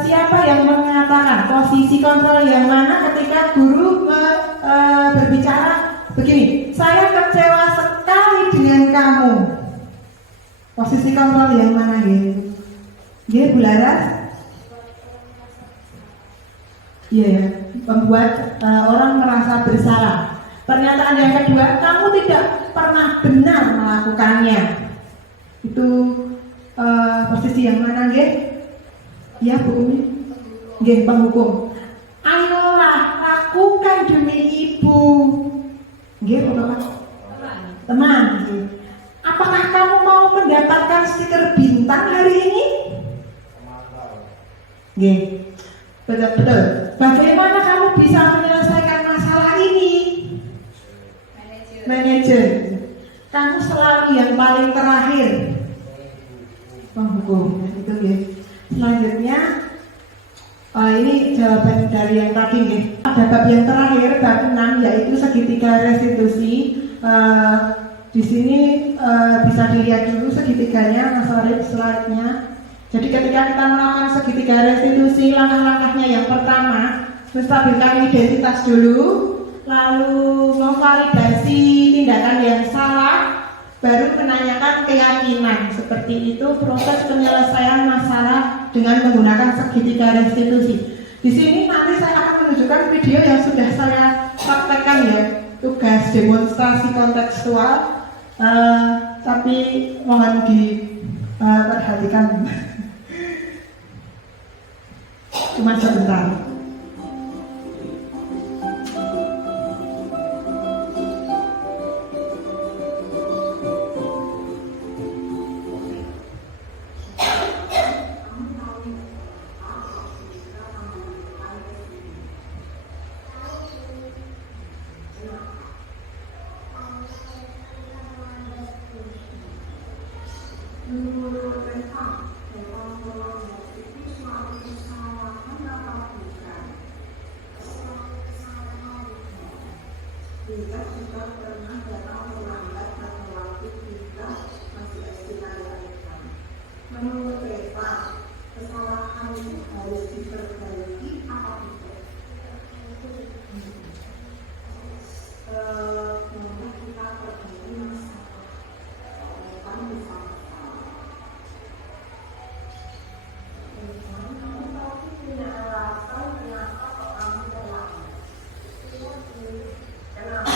siapa yang mengatakan posisi kontrol yang mana ketika guru berbicara begini, saya kecewa sekali dengan kamu. Posisi kontrol yang mana gitu? Dia Bu Laras? Iya, membuat orang merasa bersalah. Pernyataan yang kedua, kamu tidak pernah benar melakukannya. Itu posisi yang mana, nggih? Ya, Bu Umi. Nggih, penghukum. Ayolah, lakukan demi ibu. Nggih, Bapak. Teman. Apakah kamu mau mendapatkan stiker bintang hari ini? Nggih. Betul. Bagaimana kamu bisa menyelesaikan masalah ini? Manajer. Kamu selalu yang paling terakhir. Penghukum. Itu ya. Selanjutnya, ini jawaban dari yang tadi nih. Ada bab yang terakhir, bab 6, yaitu segitiga restitusi. Di sini bisa dilihat dulu segitiganya, Mas Arif, slide-nya. Jadi ketika kita melakukan segitiga restitusi, langkah-langkahnya yang pertama, menstabilkan identitas dulu, lalu memvalidasi tindakan yang salah, baru menanyakan keyakinan. Seperti itu proses penyelesaian masalah dengan menggunakan segitiga restitusi. Di sini nanti saya akan menunjukkan video yang sudah saya praktekkan ya, tugas demonstrasi kontekstual, tapi mohon diperhatikan cuma sebentar. Menurut Eva, kesalahan harus diperbaiki apa tidak? Semoga kita perbaiki masalah. Kan bisa kamu pasti punya alasan kenapa kamu terlambat. Kenapa?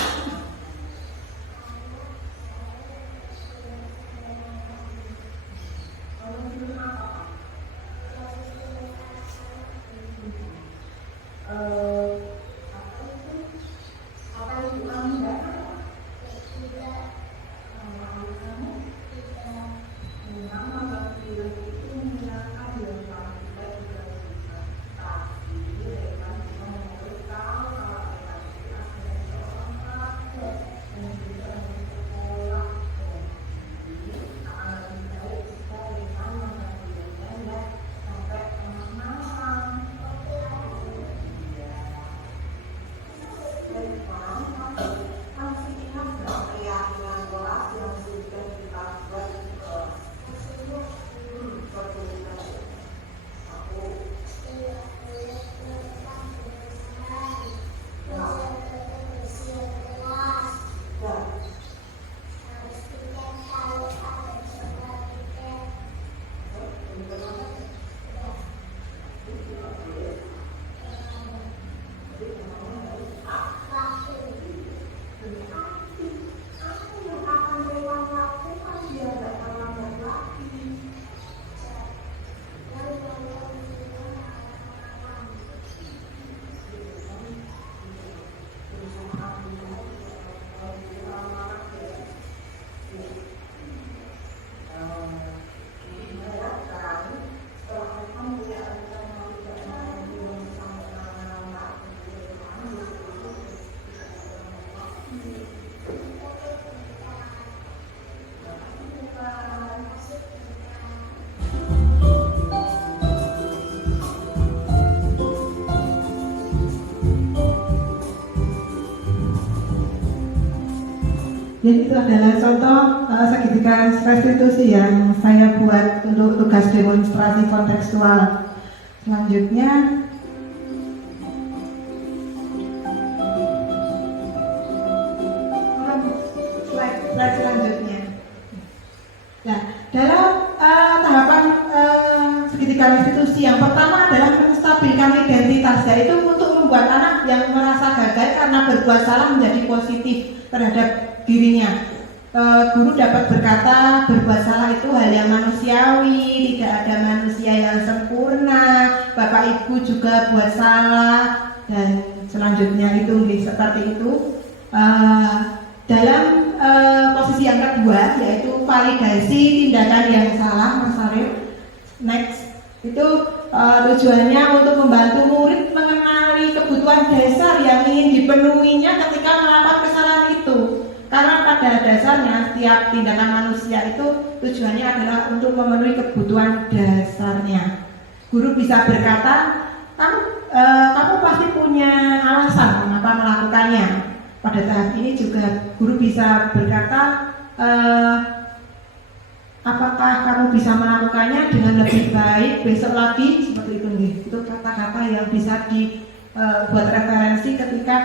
Jadi itu adalah contoh segitiga restitusi yang saya buat untuk tugas demonstrasi kontekstual. Selanjutnya, slide selanjutnya. Nah, dalam tahapan segitiga restitusi yang pertama adalah menstabilkan identitas, yaitu untuk membuat anak yang merasa gagal karena berbuat salah menjadi positif terhadap dirinya. Guru dapat berkata berbuat salah itu hal yang manusiawi, tidak ada manusia yang sempurna, bapak ibu juga buat salah, dan selanjutnya itu seperti itu. Dalam posisi yang kedua yaitu validasi tindakan yang salah, Mas Arif. Next, itu tujuannya untuk membantu murid mengenali kebutuhan dasar yang ingin dipenuhinya ketika melakukan kesalahan itu. Karena pada dasarnya setiap tindakan manusia itu tujuannya adalah untuk memenuhi kebutuhan dasarnya. Guru bisa berkata, kamu pasti punya alasan mengapa melakukannya. Pada tahap ini juga guru bisa berkata, apakah kamu bisa melakukannya dengan lebih baik besok lagi, seperti itu nih. Itu kata-kata yang bisa dibuat referensi ketika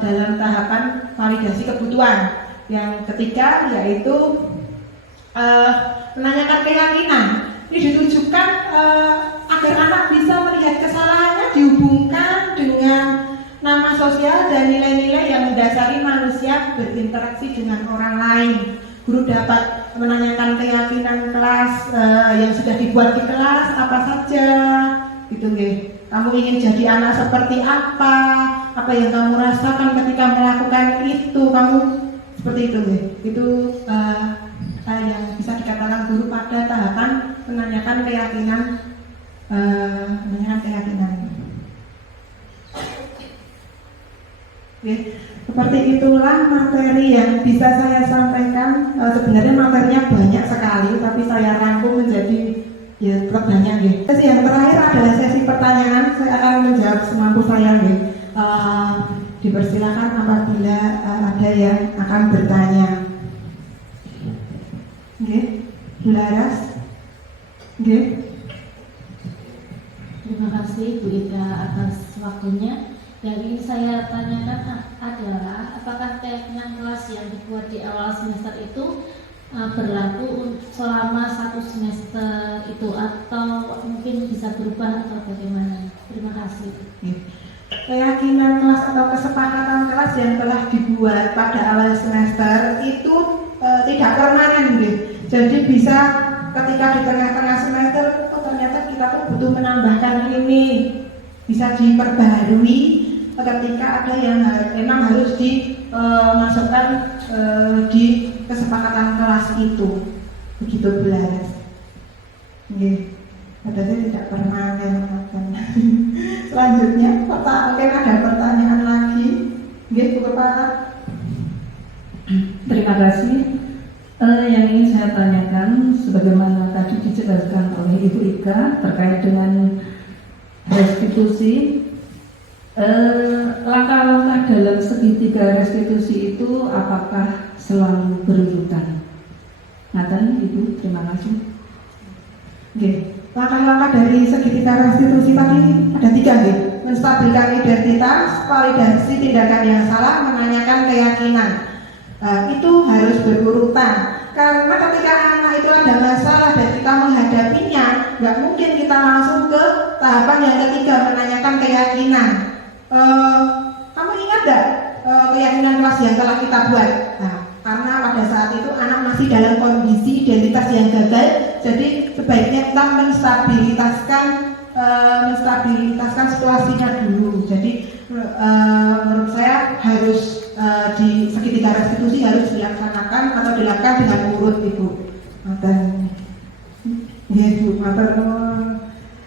dalam tahapan validasi kebutuhan. Yang ketiga yaitu menanyakan keyakinan. Ini ditujukan agar anak bisa melihat kesalahannya dihubungkan dengan nama sosial dan nilai-nilai yang mendasari manusia berinteraksi dengan orang lain. Guru dapat menanyakan keyakinan kelas yang sudah dibuat di kelas apa saja, gitu nggih. Kamu ingin jadi anak seperti apa yang kamu rasakan ketika melakukan itu, kamu seperti itu nggih. Itu yang bisa dikatakan guru pada tahapan menanyakan keyakinan. Seperti itulah materi yang bisa saya sampaikan. Sebenarnya materinya banyak sekali, tapi saya rangkum menjadi banyak. Sesi yang terakhir adalah sesi pertanyaan. Saya akan menjawab semampu saya. Dipersilakan apabila ada yang akan bertanya. Bu Laras. Terima kasih Bu Ika atas waktunya. Yang ingin saya tanyakan adalah apakah keyakinan kelas yang dibuat di awal semester itu berlaku selama 1 semester itu atau mungkin bisa berubah atau bagaimana? Terima kasih. Keyakinan kelas atau kesepakatan kelas yang telah dibuat pada awal semester itu tidak permanen, jadi bisa ketika di tengah-tengah semester ternyata kita tuh butuh menambahkan ini, bisa diperbaharui ketika ada yang memang harus dimasukkan di kesepakatan kelas itu. Begitu Bu Laras. Padahal tidak permanen. Selanjutnya, mungkin ada pertanyaan lagi. Bu Kepala. Terima kasih. Yang ingin saya tanyakan, sebagaimana tadi dijelaskan oleh Ibu Ika terkait dengan restitusi, langkah-langkah dalam segitiga restitusi itu apakah selalu berurutan? Ngaten, Ibu, terima kasih. Langkah-langkah dari segitiga restitusi tadi ada 3, menstabilkan identitas, validasi tindakan yang salah, menanyakan keyakinan. Itu harus berurutan, karena ketika anak itu ada masalah dan kita menghadapinya, nggak mungkin kita langsung ke tahapan yang ketiga, menanyakan keyakinan. Kamu ingat nggak keyakinan kelas yang telah kita buat? Nah, karena pada saat itu anak masih dalam kondisi identitas yang gagal, jadi sebaiknya kita menstabilitaskan situasinya dulu. Jadi menurut saya harus di segitiga restitusi harus dilaksanakan atau dilakukan dengan urut, Ibu.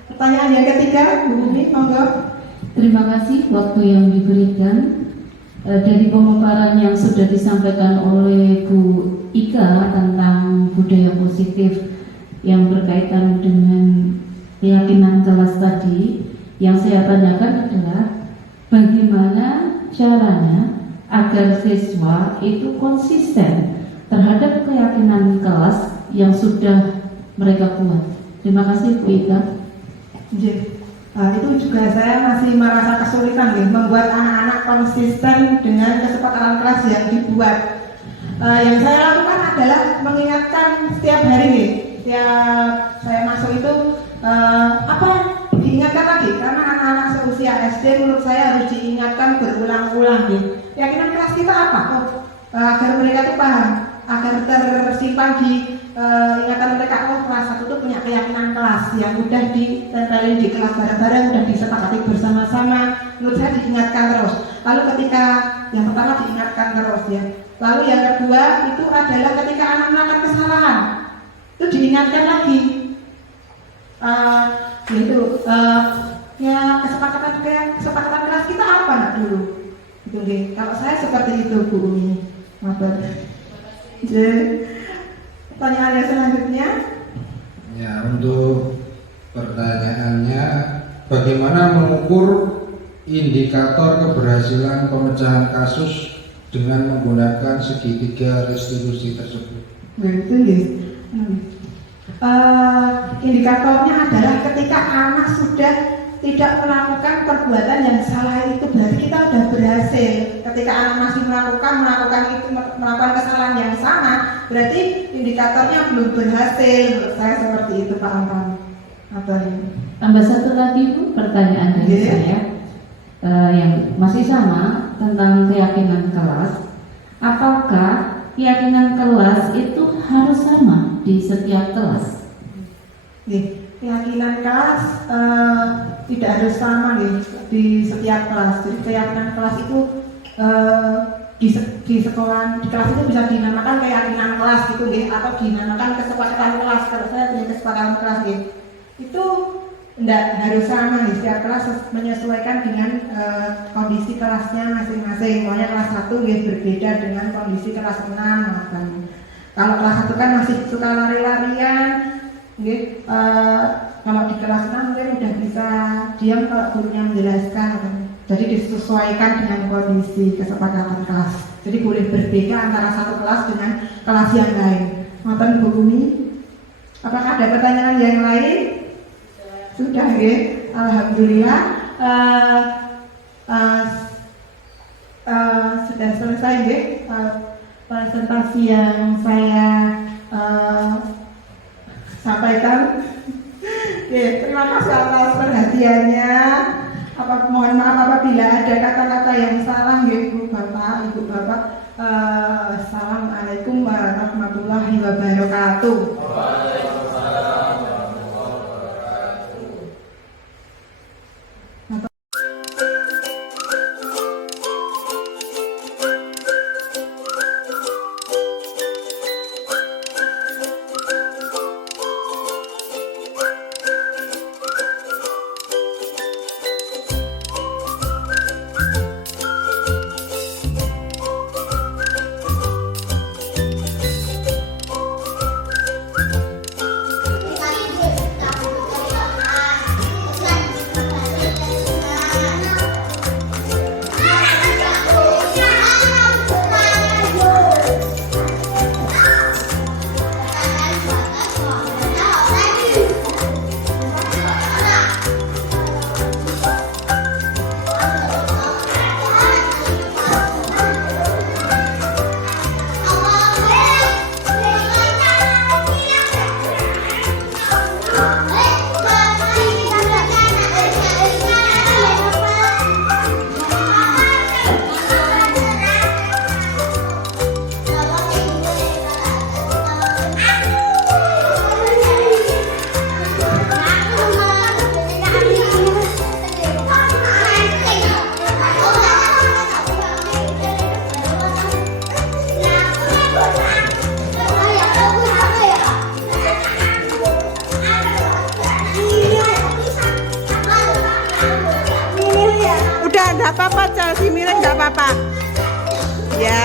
Pertanyaan yang ketiga, Bu Umi, monggo. Terima kasih waktu yang diberikan. Dari pemaparan yang sudah disampaikan oleh Bu Ika tentang budaya positif yang berkaitan dengan keyakinan kelas tadi, yang saya tanyakan adalah bagaimana caranya agar siswa itu konsisten terhadap keyakinan kelas yang sudah mereka buat. Terima kasih Bu Ika. Itu juga saya masih merasa kesulitan membuat anak-anak konsisten dengan kesepakatan kelas yang dibuat. Yang saya lakukan adalah mengingatkan setiap hari, setiap saya masuk itu diingatkan lagi, karena anak-anak seusia SD menurut saya harus diingatkan berulang-ulang. Keyakinan kelas kita apa? Agar mereka itu paham, agar tersimpan di ingatan mereka. Kelas 1 itu punya keyakinan kelas yang udah ditempelin di kelas bareng-bareng, udah disepakati bersama-sama. Menurut saya diingatkan terus. Lalu ketika yang pertama diingatkan terus, lalu yang kedua itu adalah ketika anak melakukan kesalahan itu diingatkan lagi. Kesepakatan kelas kita apa nak dulu? Kalau saya seperti itu, Bu Umi. Pertanyaan yang selanjutnya. Ya, untuk pertanyaannya, bagaimana mengukur indikator keberhasilan pemecahan kasus dengan menggunakan segitiga restitusi tersebut? Indikatornya adalah ketika anak sudah tidak melakukan perbuatan yang salah itu berarti kita sudah berhasil. Ketika anak masih melakukan kesalahan yang sama, berarti indikatornya belum berhasil. Menurut saya seperti itu, Pak Anton. Tambah satu lagi Bu, pertanyaan dari saya yang masih sama tentang keyakinan kelas. Apakah keyakinan kelas itu harus sama di setiap kelas? Keyakinan kelas tidak harus sama di setiap kelas. Jadi keyakinan kelas itu di sekolah, di kelas itu bisa dinamakan keyakinan kelas gitu, atau dinamakan kesepakatan kelas. Kalau saya punya kesepakatan kelas itu tidak harus sama di setiap kelas, menyesuaikan dengan kondisi kelasnya masing-masing. Makanya kelas 1 berbeda dengan kondisi kelas 6. Kalau kelas 1 kan masih suka lari-larian, kalau di kelas 6 mungkin udah bisa diam kalau gurunya menjelaskan. Jadi disesuaikan dengan kondisi kesepakatan kelas. Jadi boleh berbeda antara satu kelas dengan kelas yang lain. Ngoten Bu Bumi. Apakah ada pertanyaan yang lain? Sudah, alhamdulillah. Sudah selesai, presentasi yang saya sampaikan. Terima kasih atas perhatiannya. Mohon maaf apabila ada kata-kata yang salah, Bu Bapak, Ibu Bapak. Assalamualaikum warahmatullahi wabarakatuh. Nggak apa-apa, Chelsea miring nggak apa-apa. Ya.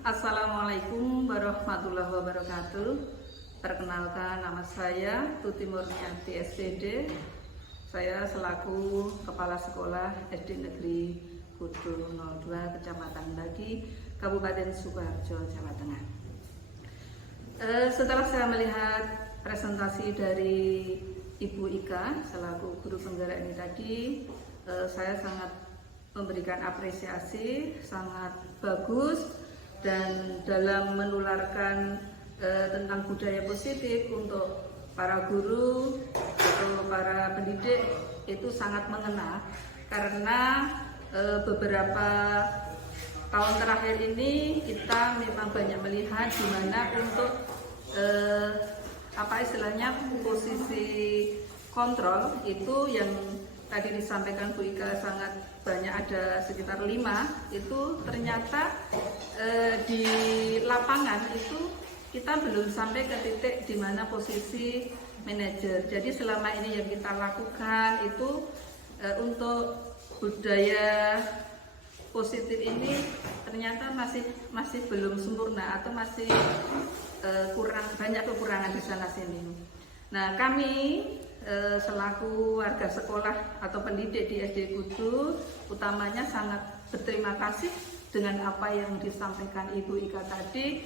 Assalamualaikum warahmatullahi wabarakatuh. Perkenalkan, nama saya Tuti Murniati SPD. Saya selaku Kepala Sekolah SD Negeri Kudu 02 Kecamatan Bagi, Kabupaten Sukoharjo, Jawa Tengah. Setelah saya melihat presentasi dari Ibu Ika selaku guru penggerak ini tadi, saya sangat memberikan apresiasi, sangat bagus, dan dalam menularkan tentang budaya positif untuk para guru atau para pendidik itu sangat mengena, karena beberapa tahun terakhir ini kita memang banyak melihat di mana untuk posisi kontrol itu yang tadi disampaikan Bu Ika sangat banyak, ada sekitar 5 itu ternyata di lapangan itu kita belum sampai ke titik di mana posisi manajer. Jadi selama ini yang kita lakukan itu untuk budaya positif ini ternyata masih belum sempurna atau masih banyak kekurangan di sana sini. Nah, kami selaku warga sekolah atau pendidik di SD Kudu utamanya sangat berterima kasih dengan apa yang disampaikan Ibu Ika tadi.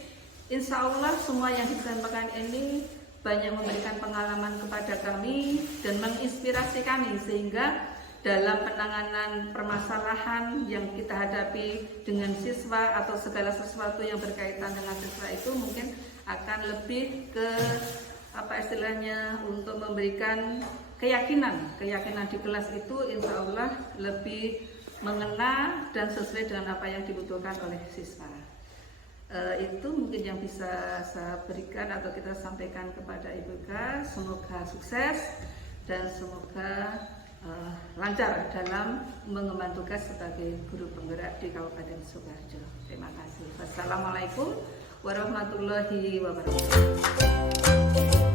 Insya Allah semua yang disampaikan ini banyak memberikan pengalaman kepada kami dan menginspirasi kami, sehingga dalam penanganan permasalahan yang kita hadapi dengan siswa atau segala sesuatu yang berkaitan dengan siswa itu mungkin akan lebih ke untuk memberikan keyakinan di kelas itu insya Allah lebih mengena dan sesuai dengan apa yang dibutuhkan oleh siswa. Itu mungkin yang bisa saya berikan atau kita sampaikan kepada Ibu Ika. Semoga sukses dan semoga lancar dalam mengemban tugas sebagai guru penggerak di Kabupaten Sukoharjo. Terima kasih. Wassalamualaikum warahmatullahi wabarakatuh.